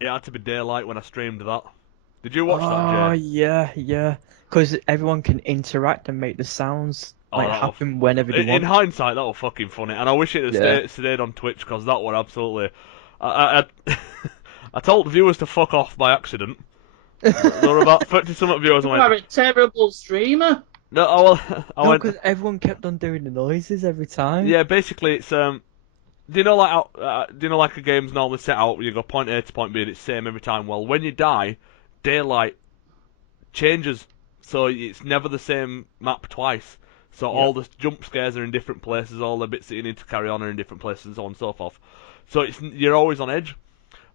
it had to be daylight when I streamed that. Did you watch that, Oh Jay? yeah. Because everyone can interact and make the sounds like that'll- happen whenever they In want. hindsight, that was fucking funny, and I wish it had stayed on Twitch because that were absolutely. I told viewers to fuck off by accident. There were about 30-something viewers. You And are went, a terrible streamer. no, I No, went. because everyone kept on doing the noises every time. Yeah, basically it's do you know like a game's normally set out where you go point A to point B and it's same every time? Well, when you die, daylight changes, so it's never the same map twice. So all the jump scares are in different places, all the bits that you need to carry on are in different places, and so on and so forth. So you're always on edge,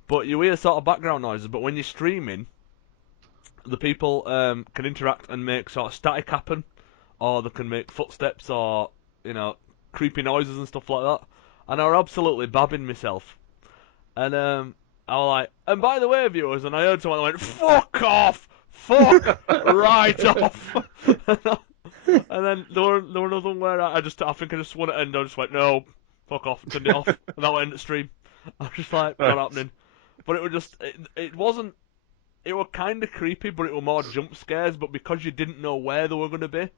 but you hear sort of background noises. But when you're streaming, the people can interact and make sort of static happen, or they can make footsteps or creepy noises and stuff like that. And I was absolutely babbing myself. And I was like, and by the way, viewers, and I heard someone went, fuck off! Fuck right off! And then there were another one where I think I just won it and I just went, no, fuck off, turned it off, and that went end the stream. I was just like, not happening. But it was just, it wasn't, it were kind of creepy, but it were more jump scares, but because you didn't know where they were going to be.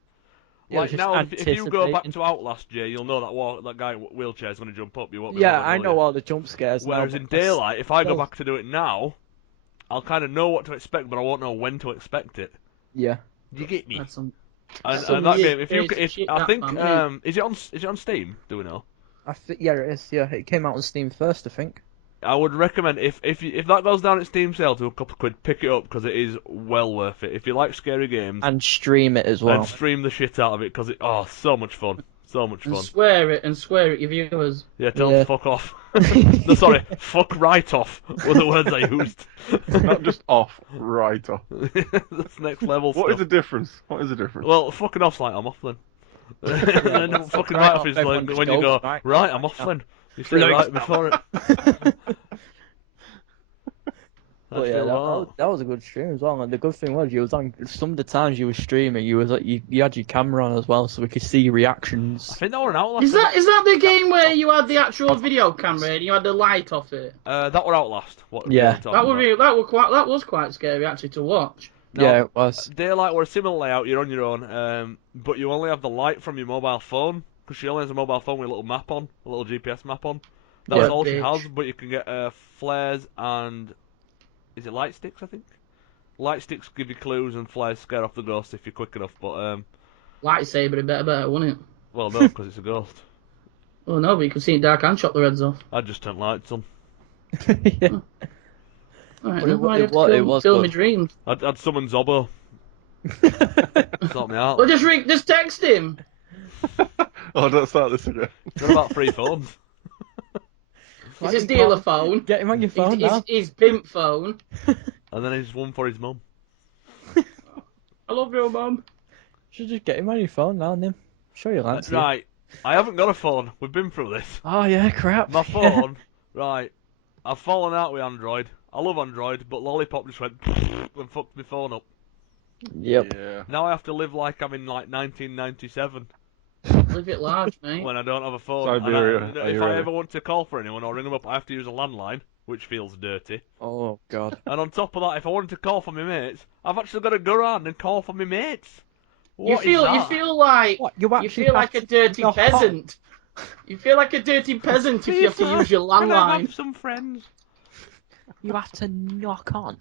Yeah, Like just now, if you go back anticipating. to Outlast, Jay, you'll know that guy in wheelchair is going to jump up. You won't be Yeah, bothered, I will know you? all the jump scares. now, Whereas but in Daylight, if I go still- back to do it now, I'll kind of know what to expect, but I won't know when to expect it. Yeah. You get me? That's some And that game, I think, man. is it on Steam? Do we know? Yeah, it is. Yeah, it came out on Steam first, I think. I would recommend if that goes down at Steam sale to a couple of quid, pick it up because it is well worth it. If you like scary games, And stream it as well. and stream the shit out of it because so much fun, so much And fun. swear at your viewers. Yeah, tell them to fuck off. No, sorry, fuck right off were the words I used. Not just off, right off. That's next level What is stuff. the difference? What is the difference? Well, fucking off's like I'm off then. And then fucking right off is everyone when just you go goes, right, I'm off then. You say Right. right before it. But yeah, that was a good stream as well. And the good thing was, you was on some of the times you were streaming, you was like you had your camera on as well, so we could see I reactions. think that were an Outlast. Is that the game where you had the actual video camera and you had the light off it? That were Outlast. What Yeah. we were talking about. That was quite scary actually to watch. No, Yeah, it was. Daylight were a similar layout. You're on your own, but you only have the light from your mobile phone because she only has a mobile phone with a little map on, a little GPS map on. That's Yeah. all she Bitch. has. But you can get flares and is it light sticks? I think light sticks give you clues and flares scare off the ghost if you're quick enough. But Lightsaber, it better, wouldn't it? well, no, because it's a ghost. Oh no, but you can see it dark and chop the heads off. I just turn lights on. Yeah. Alright, Well, then why do you have to it kill, was kill good. my dreams? I'd summon Zobbo. Sort me out. Well, just text him. Oh, don't start this again. What about free phones? It's his dealer phone. Get him on your phone now. His pimp phone. And then he's one for his mum. I love you, mum. Should just get him on your phone now, and then show you that. Right, I haven't got a phone. We've been through this. Oh yeah, crap. My phone, right, I've fallen out with Android. I love Android, but Lollipop just went and fucked my phone up. Yep. Yeah. Now I have to live like I'm in like 1997 Live it large, mate. when I don't have a phone. Siberia, And are if you I ready? ever want to call for anyone or ring them up, I have to use a landline, which feels dirty. Oh God. And on top of that, if I wanted to call for my mates, I've actually got to go around and call for my mates. You What is feel like What, you you actually feel have like a to dirty knock on? peasant. You feel like a dirty peasant if you have to Lisa, use your can I landline. have some friends? You have to knock on.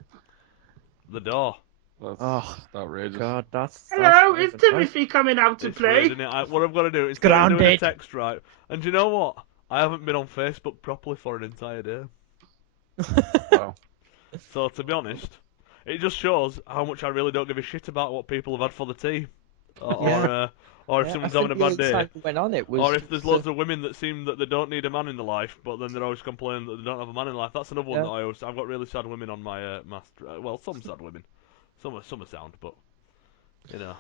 The door. That's Oh, outrageous. God, that's Hello, not is even Timothy coming out to It's play? weird, isn't it? What I've got to do is doing a Grounded. text, right? And do you know what? I haven't been on Facebook properly for an entire day. nice. Wow. So, to be honest, it just shows how much I really don't give a shit about what people have had for the tea. Yeah. Or if Yeah, someone's I having a think the bad only day. time we went on it was Or if there's just, loads of women that seem that they don't need a man in their life, but then they're always complaining that they don't have a man in life. That's another one Yeah. that I've got really sad women on my master. Well, some sad women, some are sound, but you know.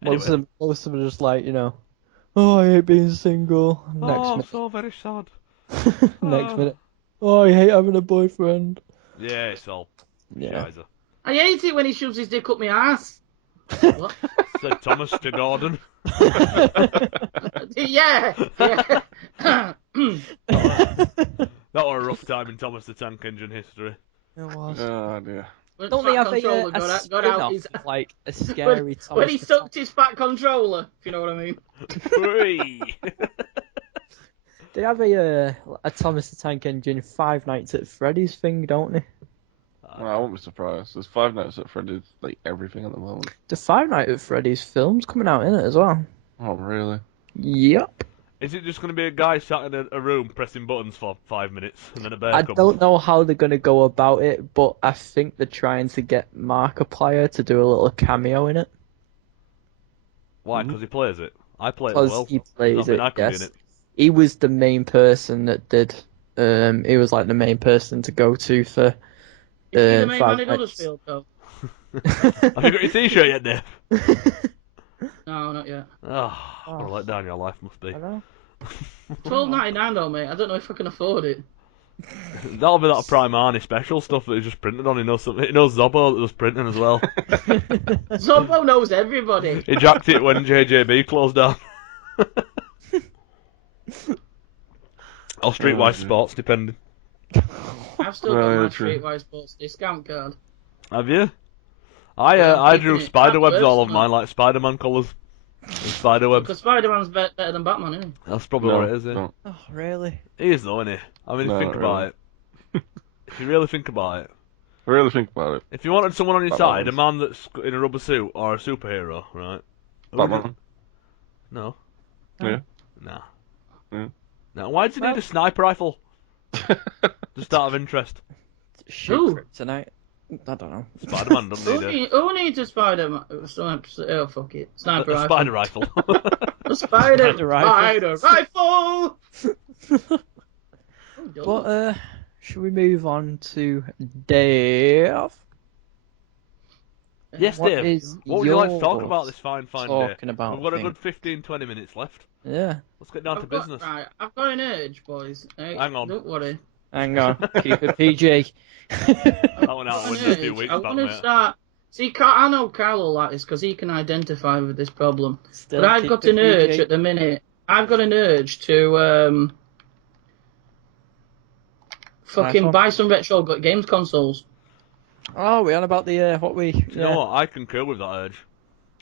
most Anyway. of them are just like, oh, I hate being single. Next Oh, minute, so very sad. next minute, oh, I hate having a boyfriend. Yeah, it's all Yeah. shizer. I hate it when he shoves his dick up my ass. What? Said Thomas to Gordon. Yeah. That was a rough time in Thomas the Tank Engine history. It was. Oh dear. When Don't they Fat have Controller a got out spin-off his... of, like, a when, scary Thomas when he the sucked his fat controller, if you know what I mean. Whee! They have a Thomas the Tank Engine Five Nights at Freddy's thing, don't they? Well, I won't be surprised. There's Five Nights at Freddy's, like everything at the moment. The Five Nights at Freddy's film's coming out in it as well. Oh, really? Yep. Is it just going to be a guy sat in a room pressing buttons for 5 minutes and then a bear I comes? don't know how they're going to go about it, but I think they're trying to get Markiplier to do a little cameo in it. Why? Because he plays it. I play it Because well. he There's plays nothing it, I can be in yes. it. He was the main person that did. He was like the main person to go to for. Is he the main Five man in Nights. Huddersfield, though? Have you got your t-shirt yet, Dave? No, not yet. Oh, what a letdown your life must be. I know. $12.99 though, mate. I don't know if I can afford it. That'll be that Prime Arnie special stuff that he just printed on. He knows Zobbo that was printing as well. Zobbo knows everybody. He jacked it when JJB closed down. Or Streetwise Sports, depending. I've still got my true. Streetwise Sports discount card. Have you? Yeah, I I'm drew keeping it. spiderwebs That all of works, mine, like Spider-Man colours. And spiderwebs. Because Spider-Man's better than Batman, isn't he? That's probably No, what it is, yeah. no. Oh, really? He is though, isn't he? I mean, No, think about it. If you really think about it. Really think about it. If you wanted someone on your Batman side, a is- man that's in a rubber suit or a superhero, right? Who would you- Batman. No. Yeah. Nah. Yeah. No. Why does he need a sniper rifle? Just out of interest. Shoot Who? Kryptonite. I don't know. Spider-Man doesn't need Who needs a Spider-Man? Oh, fuck it. Sniper a rifle. spider rifle. A spider, Spider rifle. Spider rifle! Oh, don't. But, should we move on to Dave? Yes, What Dave. is What would you like to talk yours about this fine day? talking about We've got a thing? good 15-20 minutes left. Yeah. Let's get down to business. Right, I've got an urge, boys. Hey, Hang on. Don't worry. Hang on. Keep it PG. That went out I've the got window an a few urge. weeks I back, want to mate. start. See, I know Carl will like this because he can identify with this problem. Still But I've keep got it an urge PG. at the minute. I've got an urge to fucking one. buy some retro games consoles. Oh, we're on about the, what we... Do you know what? I concur with that urge.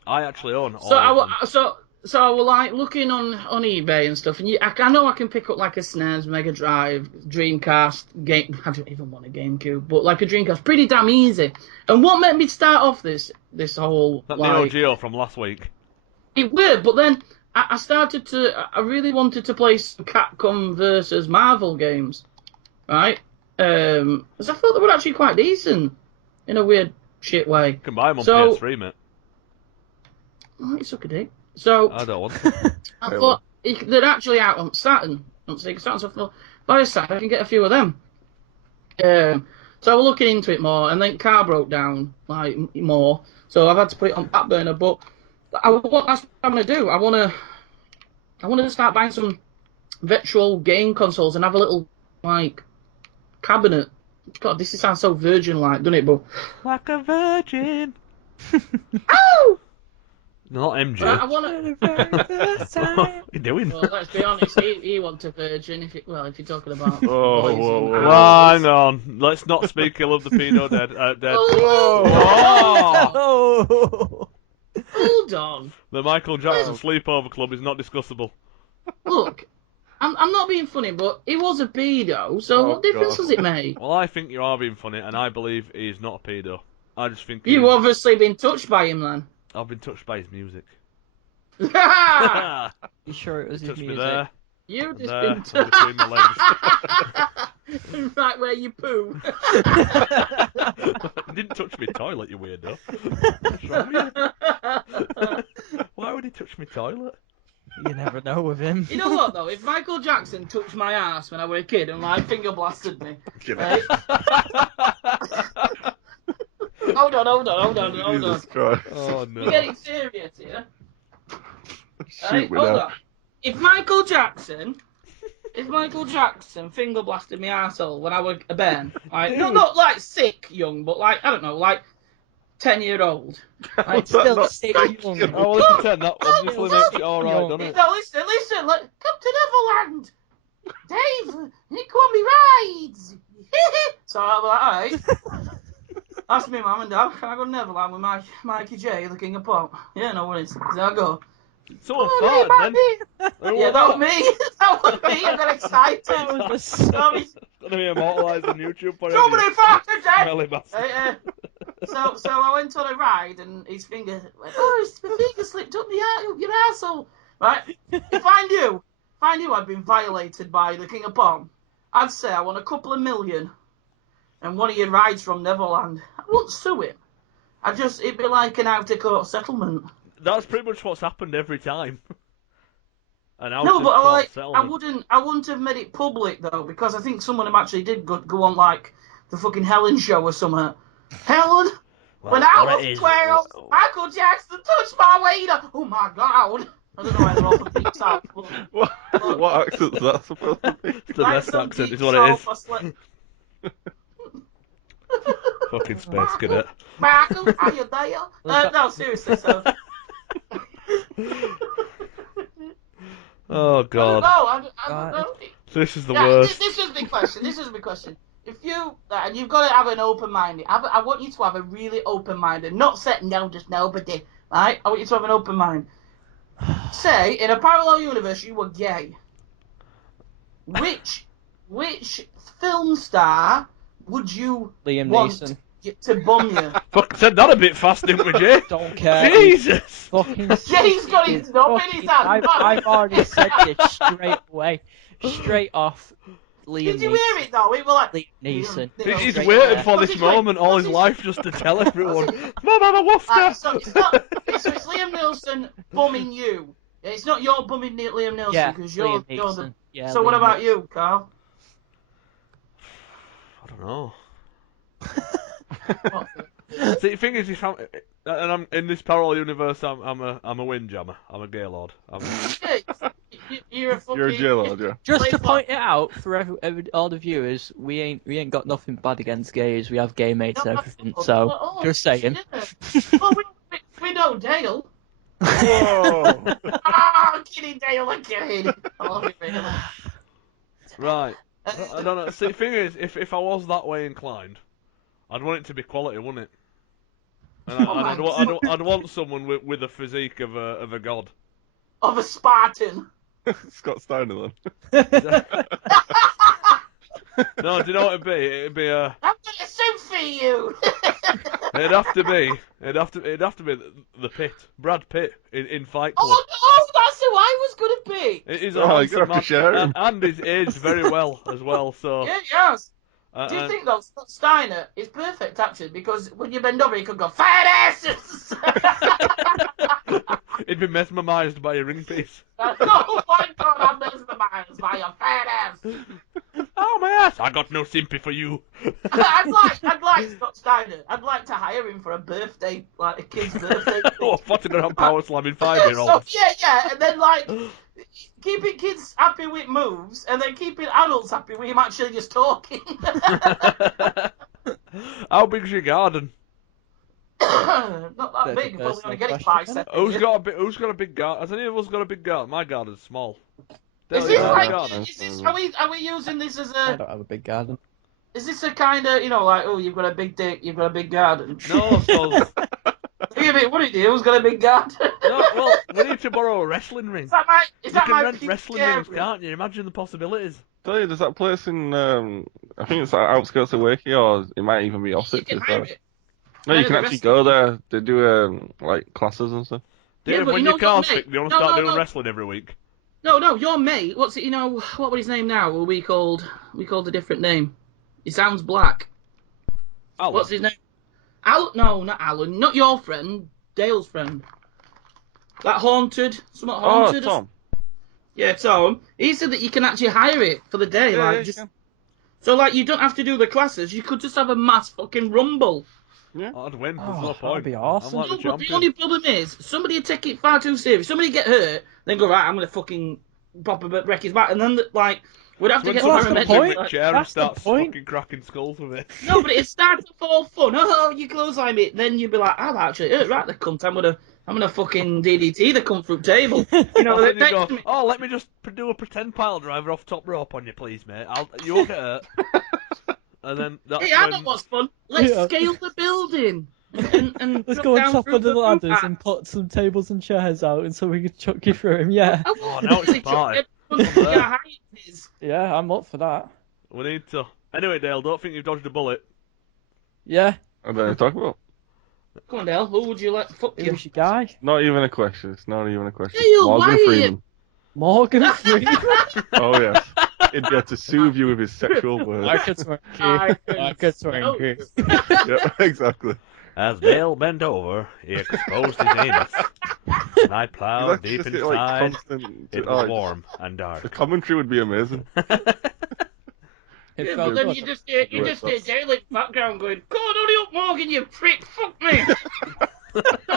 I actually own all So of them. So I was like looking on eBay and stuff, and I know I can pick up like a SNES, Mega Drive, Dreamcast, game. I don't even want a GameCube, but like a Dreamcast, pretty damn easy. And what made me start off this whole That Neo like Geo from last week. it worked, but then I started to. I really wanted to play some Capcom versus Marvel games, right? Because I thought they were actually quite decent in a weird shit way. You can buy them on So- PS3, mate. Oh, you suck a dick. So I don't want to. I thought they're actually out on Saturn. On Sega Saturn, so I thought, by Saturn I can get a few of them. So I was looking into it more, and then car broke down like more, so I've had to put it on back burner. But that's what I'm gonna do. I wanna start buying some virtual game consoles and have a little like cabinet. God, this sounds so virgin-like, doesn't it? But Like a virgin. oh, Not MJ. I want to. What are you doing? Well, let's be honest. He wants a virgin. If you're talking about Whoa, boys whoa, and whoa. Well, girls. hang on. Let's not speak ill of the pedo dead. Oh, Oh! hold on. The Michael Jackson Sleepover Club is not discussable. Look, I'm not being funny, but he was a pedo. So what difference does it make? Well, I think you are being funny, and I believe he's not a pedo. I just think You've obviously been touched by him, then. I've been touched by his music. You You sure it was his Touched me music? there, just and there, been and between my legs. right where you poo. He didn't touch me toilet, you weirdo. What's wrong with you? Why would he touch me toilet? You never know with him. You know what though? If Michael Jackson touched my ass when I was a kid and like finger blasted me, Get right? Hold on. Jesus Christ. Oh no. We're getting serious here. Shoot me Hold now. on. If Michael Jackson finger blasted my arsehole when I was a bairn, right? Not like sick young, but like, I don't know, like 10-year-old. Right, What's that still not sick thank young. you? Oh, well, pretend that obviously makes it alright, doesn't it? No, listen, come to Neverland. Dave, you come on me rides. So I'm like, alright. Ask me, mum and dad, can I go to Neverland with Mikey J, the King of Pop? Yeah, no worries. So I go. Someone Oh, farted hey, then. yeah, that was me. That was me. I got excited. That was the Somebody, It's gonna be immortalised on YouTube forever. somebody farted, Dad. Smelly bastard. So I went on a ride and his finger went, oh, my finger slipped up your arsehole. Right? If I knew I'd been violated by the King of Pop, I'd say I won a couple of million and one of your rides from Neverland. I wouldn't sue him. It'd be like an out-of-court settlement. That's pretty much what's happened every time. No, but I wouldn't have made it public though, because I think someone actually did go on like the fucking Helen show or something. Helen, when I was 12, Michael Jackson touched my wiener. Oh my god! I don't know why they're all from Deep South. What accent's that supposed to be? It's the best accent, is what it is. Fucking space cadet. Michael, are you there? No, seriously, so. Oh god. I don't know. This is the worst. This is my question. If you and you've got to have an open mind. I want you to have a really open mind and not set no, just nobody. Right? I want you to have an open mind. Say in a parallel universe you were gay. Which film star would you Liam want Neeson. to bum you? Fuck, said that a bit fast, didn't we, Jay? Don't care. Jesus! Fucking Jay's got his knob in his hand. I've already said this straight away. Straight off. Liam Did you Neeson. hear it though? It was like Liam Neeson. He's Straight waited there. for this moment all his life just to tell everyone. Mum, I'm a wafter! So it's Liam Neeson bumming you. It's not your bumming Liam Neeson Yeah, because Liam you're the. Neeson. Yeah, So what Liam about Neeson. you, Carl? I don't know. What? See, the thing is, if I'm in this parallel universe, I'm a windjammer. I'm a gaylord. You're a fucking. You're a jailord, yeah. Just to point it out for all the viewers, we ain't got nothing bad against gays. We have gay mates and everything. So just saying. Well, we know Dale. Whoa! I'm kidding, Dale. I'm kidding. I love you, really. Right. I don't know. See, the thing is, if I was that way inclined, I'd want it to be quality, wouldn't it? And I'd want someone with a physique of a god. Of a Spartan. Scott Steiner then. No, do you know what it'd be? It'd be I'm gonna sue for you. It'd have to be the Pitt, Brad Pitt in Fight Club. Oh, that's who I was gonna be. It is Oh, you're handsome gonna have to share him. and he's aged very well as well. So Yeah, yes. Do you and- think though Steiner is perfect actually because when you bend over he could go fat asses. he'd be mesmerised by a ring piece. Oh my god, I'm mesmerised by your fat ass. Oh my ass! I got no sympathy for you. I'd like Scott Steiner. I'd like to hire him for a birthday, like a kid's birthday. Oh, fucking around power slamming So, 5-year-olds. yeah, and then like keeping kids happy with moves, and then keeping adults happy with him actually just talking. How big's your garden? Not that Bit of big. a You're probably personal only getting question, 5 innit? centimeters. Who's got a big garden? Has any of us got a big garden? My garden's small. Is Dale, this you got a big like? garden? Is this? Are we using this as I a? don't have a big garden. Is this a kind of like you've got a big dick, you've got a big garden? No, so Be a bit worried here. Who's got a big garden? no. Well, we need to borrow a wrestling ring. Is that my? Is You that can my rent pubic wrestling rings, area? can't you? Imagine the possibilities. Tell you, there's that place in I think it's outskirts of Wakey, or it might even be You opposite. can To hire that. it. No, you Hire can the actually wrestling go ring. there. They do like classes and stuff. Yeah, Dave, but when you your know your car's mate- fixed, you want to no, start no, doing no. wrestling every week. No, your mate. What's it? What was his name now? Were we called? We called a different name. He sounds black. Alan. What's his name? Alan? No, not Alan. Not your friend. Dale's friend. That haunted. Somewhat Oh, haunted. Tom. Yeah, Tom. He said that you can actually hire it for the day. Yeah, like you just can. so like you don't have to do the classes. You could just have a mass fucking rumble. I'd win. There's Oh, no that'd point. be awesome. I'm like No, the but the champion. only problem is somebody would take it far too serious. Somebody get hurt, then go right. I'm gonna fucking pop a wreck his back, and then like we'd have to When get Well, someone that's comes the in paramedics. with a point. chair and That's the starts point. fucking cracking skulls with it. No, but it starts to fall fun. Oh, you clothesline it. Then you'd be like, I've actually hurt right the cunt. I'm gonna fucking DDT the comfort table. You know, Or the then you go, next oh, let me just do a pretend pile driver off top rope on you, please, mate. You won't get hurt. And then that's hey, I know when... what's fun. Let's Yeah. scale the building. And Let's drop go on down top through of the roof ladders hatch. and put some tables and chairs out, and so we can chuck you through them. Yeah, I Oh, want now it's to a party. everyone to your height is. yeah, I'm up for that. We need to... Anyway, Dale, don't think you've dodged a bullet. Yeah, I don't know what you're talking about. Come on, Dale. Who would you let fuck who you? was your guy? Not even a question. It's not even a question. Yeah, you Morgan liar. Freeman. Morgan Freeman. Oh yes. He'd be able to soothe you with his sexual words. Like a Twinkie. I can Like a smell Twinkie. Yeah, exactly. As Dale bent over, he exposed his anus. And I He'd plowed actually deep just get, inside. constant. It was warm and The dark. commentary would be amazing. It Yeah, felt but then good. you just hear Dale in the background going, "God, hurry up, Morgan, you prick, fuck me!"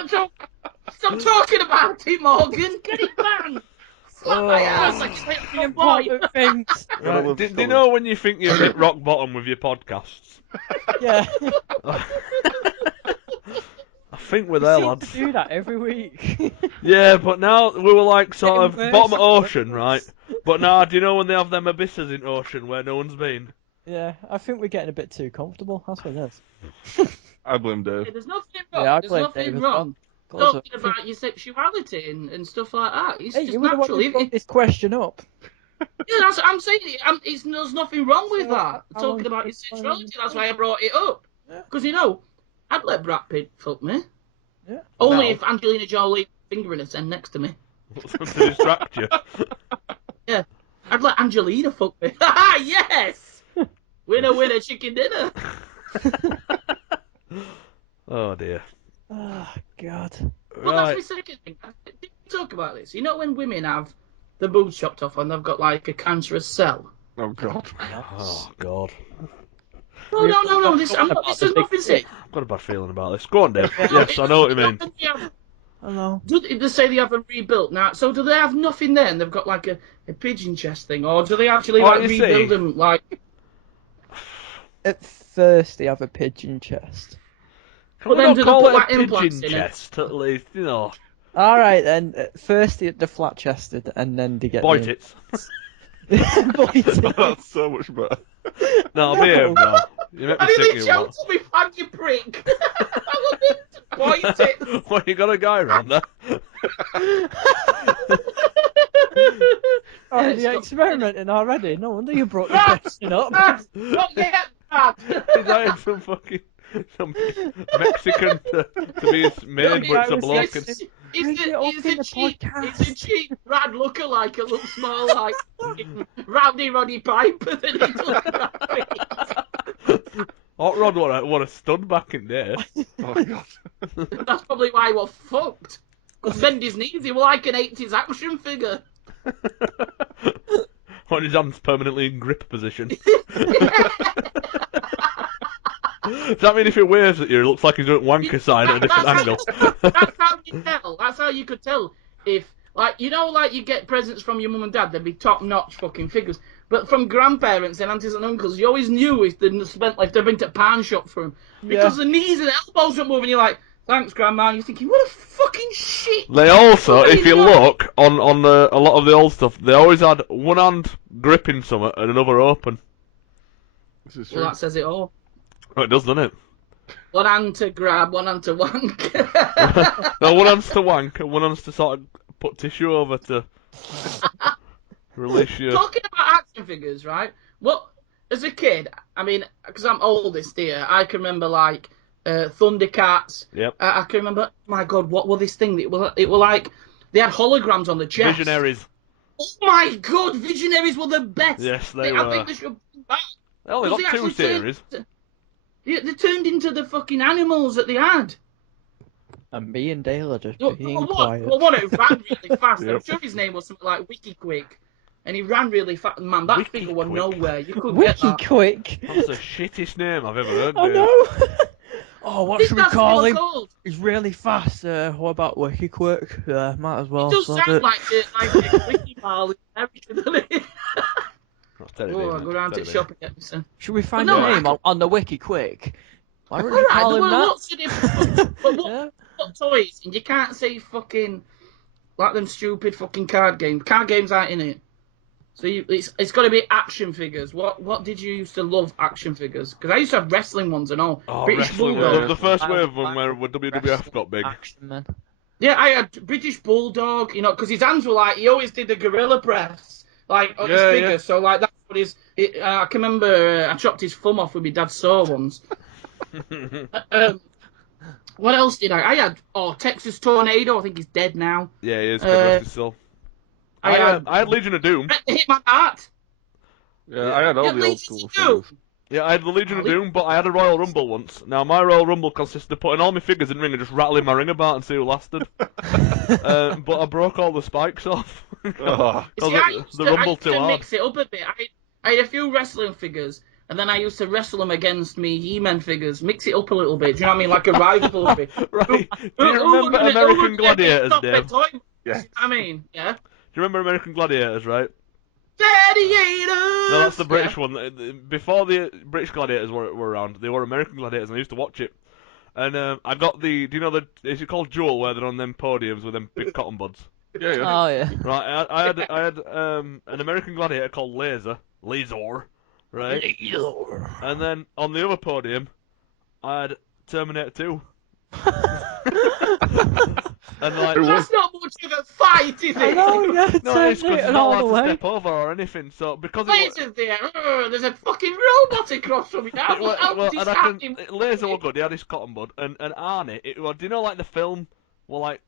Stop talking about it, Morgan. Get it bang. Slap my ass like a The little boy. important things. Gotta Right, love Do you Colin. know when you think you've hit rock bottom with your podcasts? yeah. I think we're We there, seem lads. to do that every week. Yeah, but now we were like sort of Getting bottom of worse. ocean, right? But now, do you know when they have them abysses in ocean where no one's been? Yeah, I think we're getting a bit too comfortable. That's what it is. I blame Dave. There's nothing wrong. Yeah, I There's blame nothing Dave as wrong. well. Talking about your sexuality and stuff like that. It's Hey, just you were the one natural. who brought this question up. Yeah, that's what I'm saying. There's nothing wrong with So, that. how Talking long about your is it sexuality. going That's why I brought it up. Yeah. Because, I'd let Brad Pitt fuck me. Yeah. Only No. if Angelina Jolie fingering us and next to me. To distract you. Yeah. I'd let Angelina fuck me. Haha, yes! Winner, winner, chicken dinner. Oh dear. Oh, God. Well, Right. that's my second thing. Did we talk about this? You know when women have the boobs chopped off and they've got like a cancerous cell? Oh God. Oh god. No. This Talking is about the big nothing sick. I've got a bad feeling about this. Go on, Dave. Yes, I know what you mean. Hello. They say they have them rebuilt now. So do they have nothing there and they've got like a pigeon chest thing, or do they actually Well, like you rebuild see- them like? At first, they have a pigeon chest. Can But we then not do they call put, it a like, implants pigeon in it? chest, at least, All right, then. At first, they're flat chested, and then they get boy the- tits. Boy tits. That's so much better. No, behave now. You make I me sick, nearly you choked lot. me, fag you prick. I wasn't quite it. What, you got a guy around there? Oh, Yes, you're got- experimenting already. No wonder you brought the question up. Not yet, Brad. He's hired some Mexican to be his maid, but it's a bloke. And... Bring it up in the podcast. He's a cheap Brad lookalike. It looks more like Rowdy Roddy Piper than he does Brad Pitt. Hot Rod won a stud back in there. Oh God. That's probably why he was fucked. Because bend his knees, he was like an 80s action figure. When his hand's permanently in grip position. Does that mean if he waves at you, it looks like he's doing wanker sign at a different angle? That's how you tell. That's how you could tell if, like, like you get presents from your mum and dad, they'd be top-notch fucking figures. But from grandparents and aunties and uncles, you always knew if they'd spent, like, they'd been to a pawn shop for them. Because the knees and elbows were moving, you're like, Thanks, Grandma. You're thinking, what a fucking shit. They also, Fucking if you hell. look on a lot of the old stuff, they always had one hand gripping something and another open. This is Well, true. that says it all. Oh, it does, doesn't it? One hand to grab, one hand to wank. No, one hand's to wank and one hand's to sort of put tissue over to release your... Talking about action figures, right? What, as a kid, I mean, because I'm oldest here, I can remember like Thundercats. Yep. I can remember. My God, what was this thing? It was like they had holograms on the chest. Visionaries. Oh my God, Visionaries were the best. Yes, they I were. think they should bring back. They only Because got they two actually series. They turned into the fucking animals that they had. And me and Dale are just Well, being quiet. one who ran really fast. I'm Yep. sure his name was something like Wiki Quick. And he ran really fast. Man, that Wiki figure was Quick. nowhere. You couldn't get Wiki that. quick. That's the shittest name I've ever heard. I Dave. know. Oh, what This should we that's call what him? they're called. He's really fast. What about Wiki quick? Yeah, might as well. It does sod sound it. like a Wiki Ball and everything, doesn't it? That's Teddy Oh, Bear, I'll mate. go round to Teddy the Bear. shop and get me some. Should we find no, a I name can- on the Wiki quick? Why don't we Alright, call there him were that? lots of different but Yeah. what toys? And you can't say fucking like them stupid fucking card games. Card games aren't in it. So it's got to be action figures. What did you used to love action figures? Because I used to have wrestling ones and all. Oh, British wrestling. Bulldog. The first I wave of them like where WWF got big. Action man. Yeah, I had British Bulldog. You know, because his hands were like he always did the gorilla press, like on his Yeah, figure. yeah. So like that's what his. I can remember I chopped his thumb off with my dad's saw once. What else did I had? Oh, Texas Tornado. I think he's dead now. Yeah, he is. God rest his soul. I had Legion of Doom. Hit my heart. Yeah, I had all Yeah, the old Legion school of Doom. figures. Yeah, I had the Legion of Oh, Doom, but I had a Royal Rumble once. Now, my Royal Rumble consisted of putting all my figures in the ring and just rattling my ring about and see who lasted. But I broke all the spikes off. Oh. Because See, I used the to, I Rumble used too to hard. mix it up a bit. I had a few wrestling figures, and then I used to wrestle them against me He-Man figures. Mix it up a little bit. Do you know what I mean? Like a rivalry. Right. Do you Who remember gonna- American who gonna Gladiators, stop Dave? it, toy? Yeah. I mean, yeah. Do you remember American Gladiators, right? Gladiators! No, that's the British one. Before the British Gladiators were around, they were American Gladiators, and I used to watch it. And I got the, do you know is it called Jewel, where they're on them podiums with them big cotton buds? Yeah, yeah. Oh yeah. Right, I had an American Gladiator called Laser, right? And then on the other podium, I had Terminator 2. And like, That's not much of a fight, is it? I know, yeah. no, it's because Terminator he's not all allowed the to way. step over or anything. So because Lasers there. There's a fucking robot across from me now. How well, does and I that can, Laser were good. He had his cotton bud, and Arnie. Do you know like the film? Well, like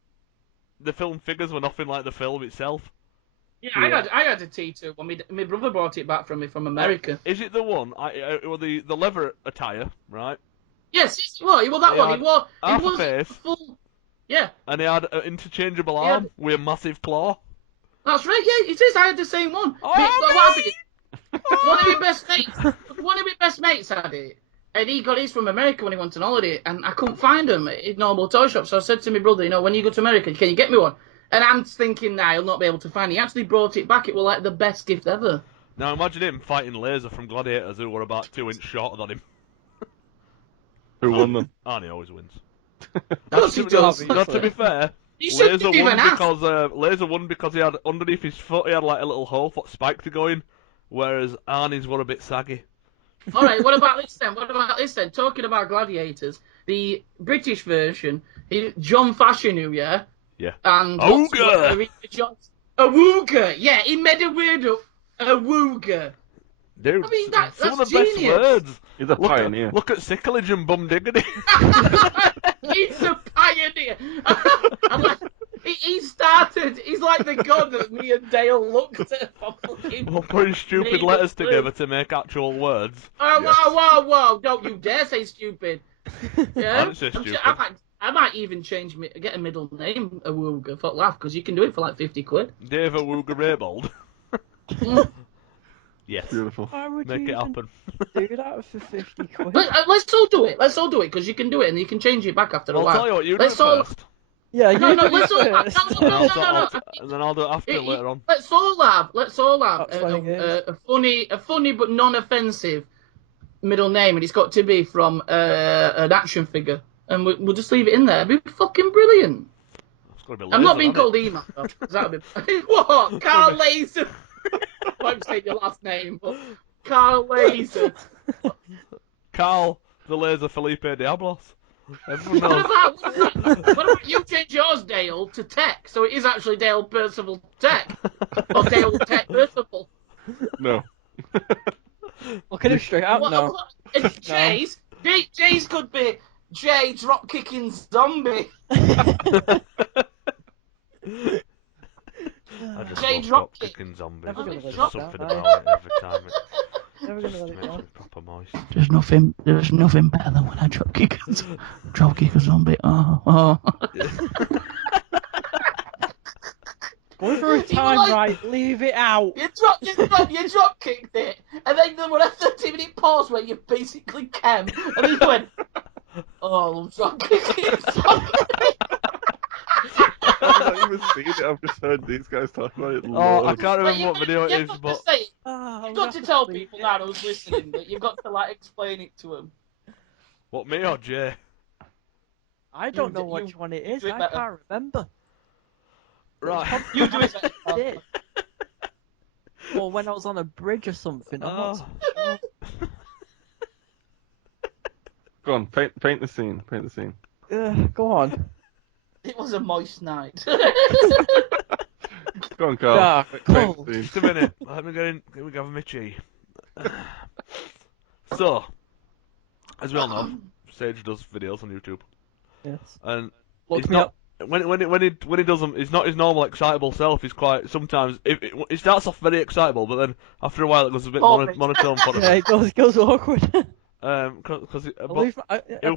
the film figures were nothing like the film itself. Yeah, I had a T2 when my brother brought it back from me from America. Is it the one? Or the leather attire, right? Yes, well, that He one. had He was half a face. full. Yeah, And he had an interchangeable He had- arm with a massive claw. that's right. Yeah, it is. I had the same one. Oh, What happened is, one of my best mates had it, and he got his from America when he went on holiday, and I couldn't find him at normal toy shop. So I said to my brother, when you go to America, can you get me one? And I'm thinking, nah, he'll not be able to find it. He actually brought it back. It was like the best gift ever. Now imagine him fighting Laser from Gladiators, who were about 2 inches shorter than him. Who won them? Arnie always wins. Of course he does. Not to be fair, He shouldn't Laser even won ask. because Laser won because he had underneath his foot he had like a little hole for Spike to go in, whereas Arnie's were a bit saggy. All right, what about this then? Talking about Gladiators, the British version, John Fashanu, yeah? Yeah. And Ooga! Awooga! Yeah, he made a word up. Awooga. Dude, I mean, some of that's the best genius. words. He's a pioneer. Look at Sicklage and Bum Diggity. He's a pioneer. I'm like, he started, he's like the god that me and Dale looked at for fucking... We're putting stupid made letters up together words. to make actual words. Oh, Yes. whoa, don't you dare say stupid. Yeah? I didn't say stupid. I might even get a middle name, Awooga, for laugh, because you can do it for like 50 quid. Dave Awooga Raybold. Yes. Beautiful. Why would Make you it even happen. do that for 50 quid? Let's all do it. Let's all do it, because you can do it, and you can change it back after a I'll while. tell you what, you do it Let's all... first. Yeah, No, you no, do let's all... it No, first. no, no, no. And then I'll do it after later on. Let's all have That's funny, a funny but non-offensive middle name, and it's got to be from an action figure. and we'll just leave it in there. It'd be fucking brilliant. It's got to be I'm laser, not being hasn't called email, though, 'cause that would be... What? Carl Laser? I won't say your last name, but Carl Laser. it? Carl the Laser Felipe Diablos. Everyone knows. What about you change yours, Dale, to Tech, so it is actually Dale Percival Tech, or Dale Tech Percival. No. Look at him straight out now. It's Jay's. Jay's could be Jay drop kicking zombie. I just Jay love drop kicking zombies. Never gonna There's let it something go. about it every time. Never gonna let It it makes go. me proper moist. There's nothing better than when I drop kick a zombie. Oh. Go for a time, right? Leave it out. You drop kicked it, and then there was a 30-minute pause where you basically came, and then you went, "Oh, I'm drop kicking zombie." I've not even seen it. I've just heard these guys talk about it. Oh, I loads. can't But remember what video it is, but You've got to tell people now who's listening that you've got to explain it to them. what, me or Jay? I don't know You which one it is. do it I better. can't remember. Right. You do it. Did. Or when I was on a bridge or something. I'm not Oh. Go on, paint the scene. Paint the scene. Go on. It was a moist night. Go on, Carl. Dark, Paint the cold. scene. Just a minute. Let me get in. Let me have my tea. So, as we all know, Sage does videos on YouTube, Yes. and Look he's me not up. when he does them. He's not his normal excitable self. He's quite sometimes. It starts off very excitable, but then after a while it goes a bit monotone. Yeah, it goes awkward. Because He was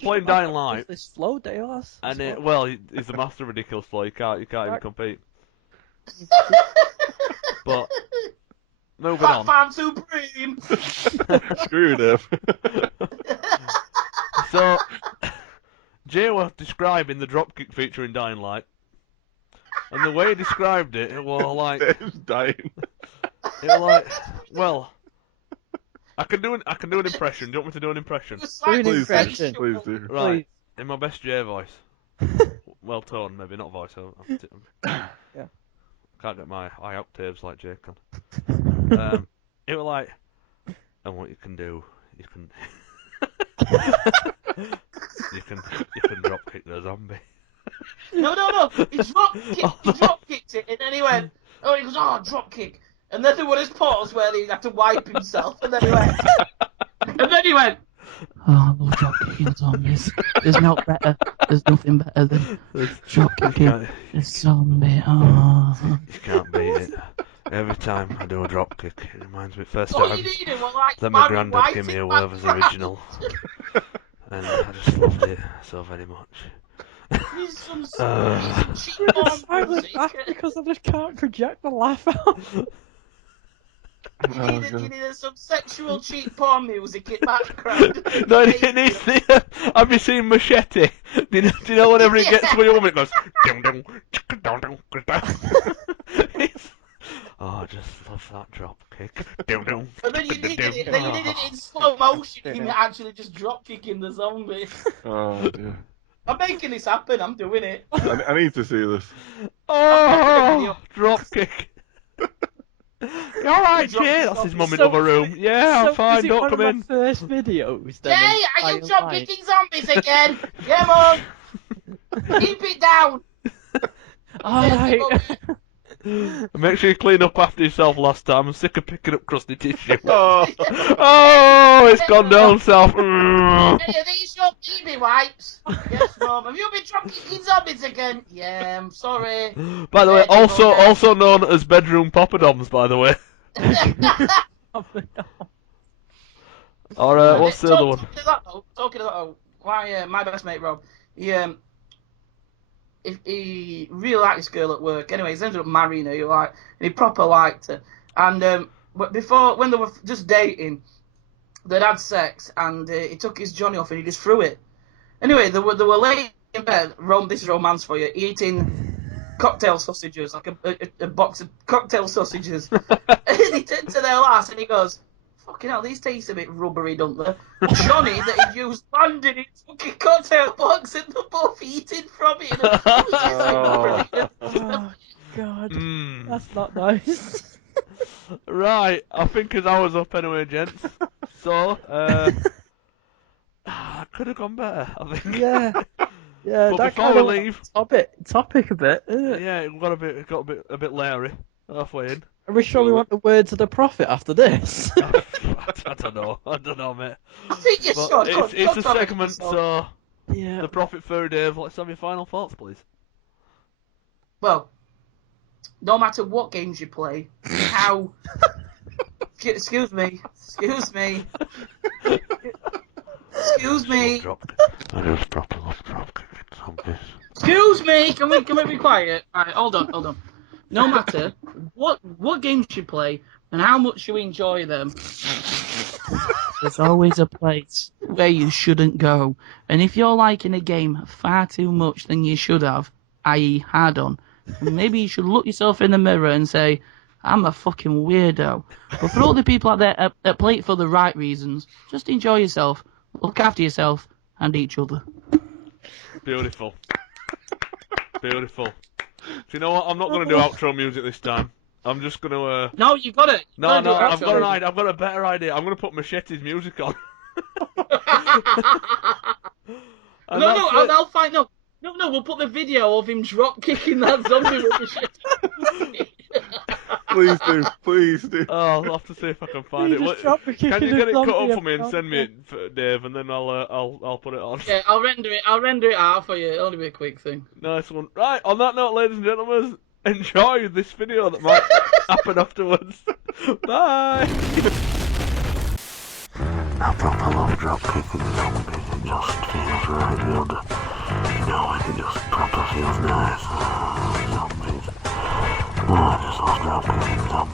playing Dying Light. This flow, Dale has. and as well. well, he's the master of ridiculous flow. You can't even Right. compete. But moving on. Fan Supreme. Screw him. So, Jay was describing the dropkick feature in Dying Light, and the way he described it, it was like, Dave's dying. well, I can do an impression. Do you want me to do an impression? Do an Please impression. do. Please do. Right, in my best Jay voice. Well toned, maybe not voice. Yeah. Can't get my high octaves like Jay can. It was like, and what you can do, you can drop kick the zombie. No. He drop kicked it, and then he went, he goes, drop kick. And then there was his pause where he had to wipe himself, and then he went, I love drop kicking zombies. There's nothing better than drop kicking a zombie. Oh. You can't beat it. Every time I do a drop kick, it reminds me first All time you needed was like that my Barry granddad White gave me in a Werther's background. original, and I just loved it so very much. There's some cheap I porn was music. laughing because I just can't project the laugh out. You needed some sexual cheap porn music in background. No, it needs the. Have you seen Machete? Do you know whenever it gets to a woman, it goes. Dum, dum, dum, dum, dum. Oh, I just love that drop kick. Dum, dum, And then you needed it. dum. Then you needed it in slow motion. You actually just drop kicking the zombie. Oh dear. I'm making this happen. I'm doing it. I need to see this. Oh, drop kick. You alright, Drop Jay? kick That's his zombie. mum in So- the other room. Yeah, I'm fine, is it don't one come of in. my first videos. Jay, then are you in drop Dying kicking zombies again? Yeah, Mum. Keep it down. Light? Alright. Make sure you clean up after yourself last time. I'm sick of picking up crusty tissue. Oh, Oh, it's gone down south. Mm. Hey, are these your baby wipes? Yes, Mum. Have you been drop kicking zombies again? Yeah, I'm sorry. By the way, Yeah, also known as bedroom poppadoms, by the way. Or what's the other one? Talking about my best mate Rob, he really liked this girl at work. Anyway, he's ended up marrying her. And he proper liked her. And but before, when they were just dating, they'd had sex, and he took his Johnny off and he just threw it. Anyway, they were laying in bed. This is romance for you. Eating cocktail sausages, like a box of cocktail sausages. And he turned to their lass and he goes, fucking hell, these taste a bit rubbery, don't they? Johnny, that had used sand in his fucking cocktail box, and they're both eating from it. And Oh, God. Mm. That's not nice. Right, I think his hour's up anyway, gents. So, I could have gone better, I think. Yeah. Yeah, But that before kind we of leave, topic a bit, isn't it? yeah, it got a bit leery halfway in. Are we sure we want the words of the prophet after this? I don't know, mate. I think you But should. it's a segment, so Yeah. the Prophet Furry Dave, let's have your final thoughts, please. Well, no matter what games you play, how... Excuse me. Excuse me. I just dropped a love drop. Excuse me. Can we be quiet? Right, hold on. No matter what games you play and how much you enjoy them, there's always a place where you shouldn't go. And if you're liking a game far too much than you should have, i.e. hard on, maybe you should look yourself in the mirror and say, I'm a fucking weirdo. But for all the people out there that play it for the right reasons, just enjoy yourself, look after yourself and each other. Beautiful. Beautiful. Do you know what? I'm not going to do outro music this time. I'm just going to... No, you got it. No, I've got an idea. I've got a better idea. I'm going to put Machete's music on. I'll find... No, we'll put the video of him drop kicking that zombie with the shit. Please do. Oh, I'll have to see if I can find it. Can you get it cut up for me and send me it, Dave, and then I'll put it on. Yeah, I'll render it out for you. It'll only be a quick thing. Nice one. Right, on that note, ladies and gentlemen, enjoy this video that might happen afterwards. Bye. I proper love drop kicking zombies. It just feels right good. It just proper feels nice. Zombies. I just love drop kicking zombies.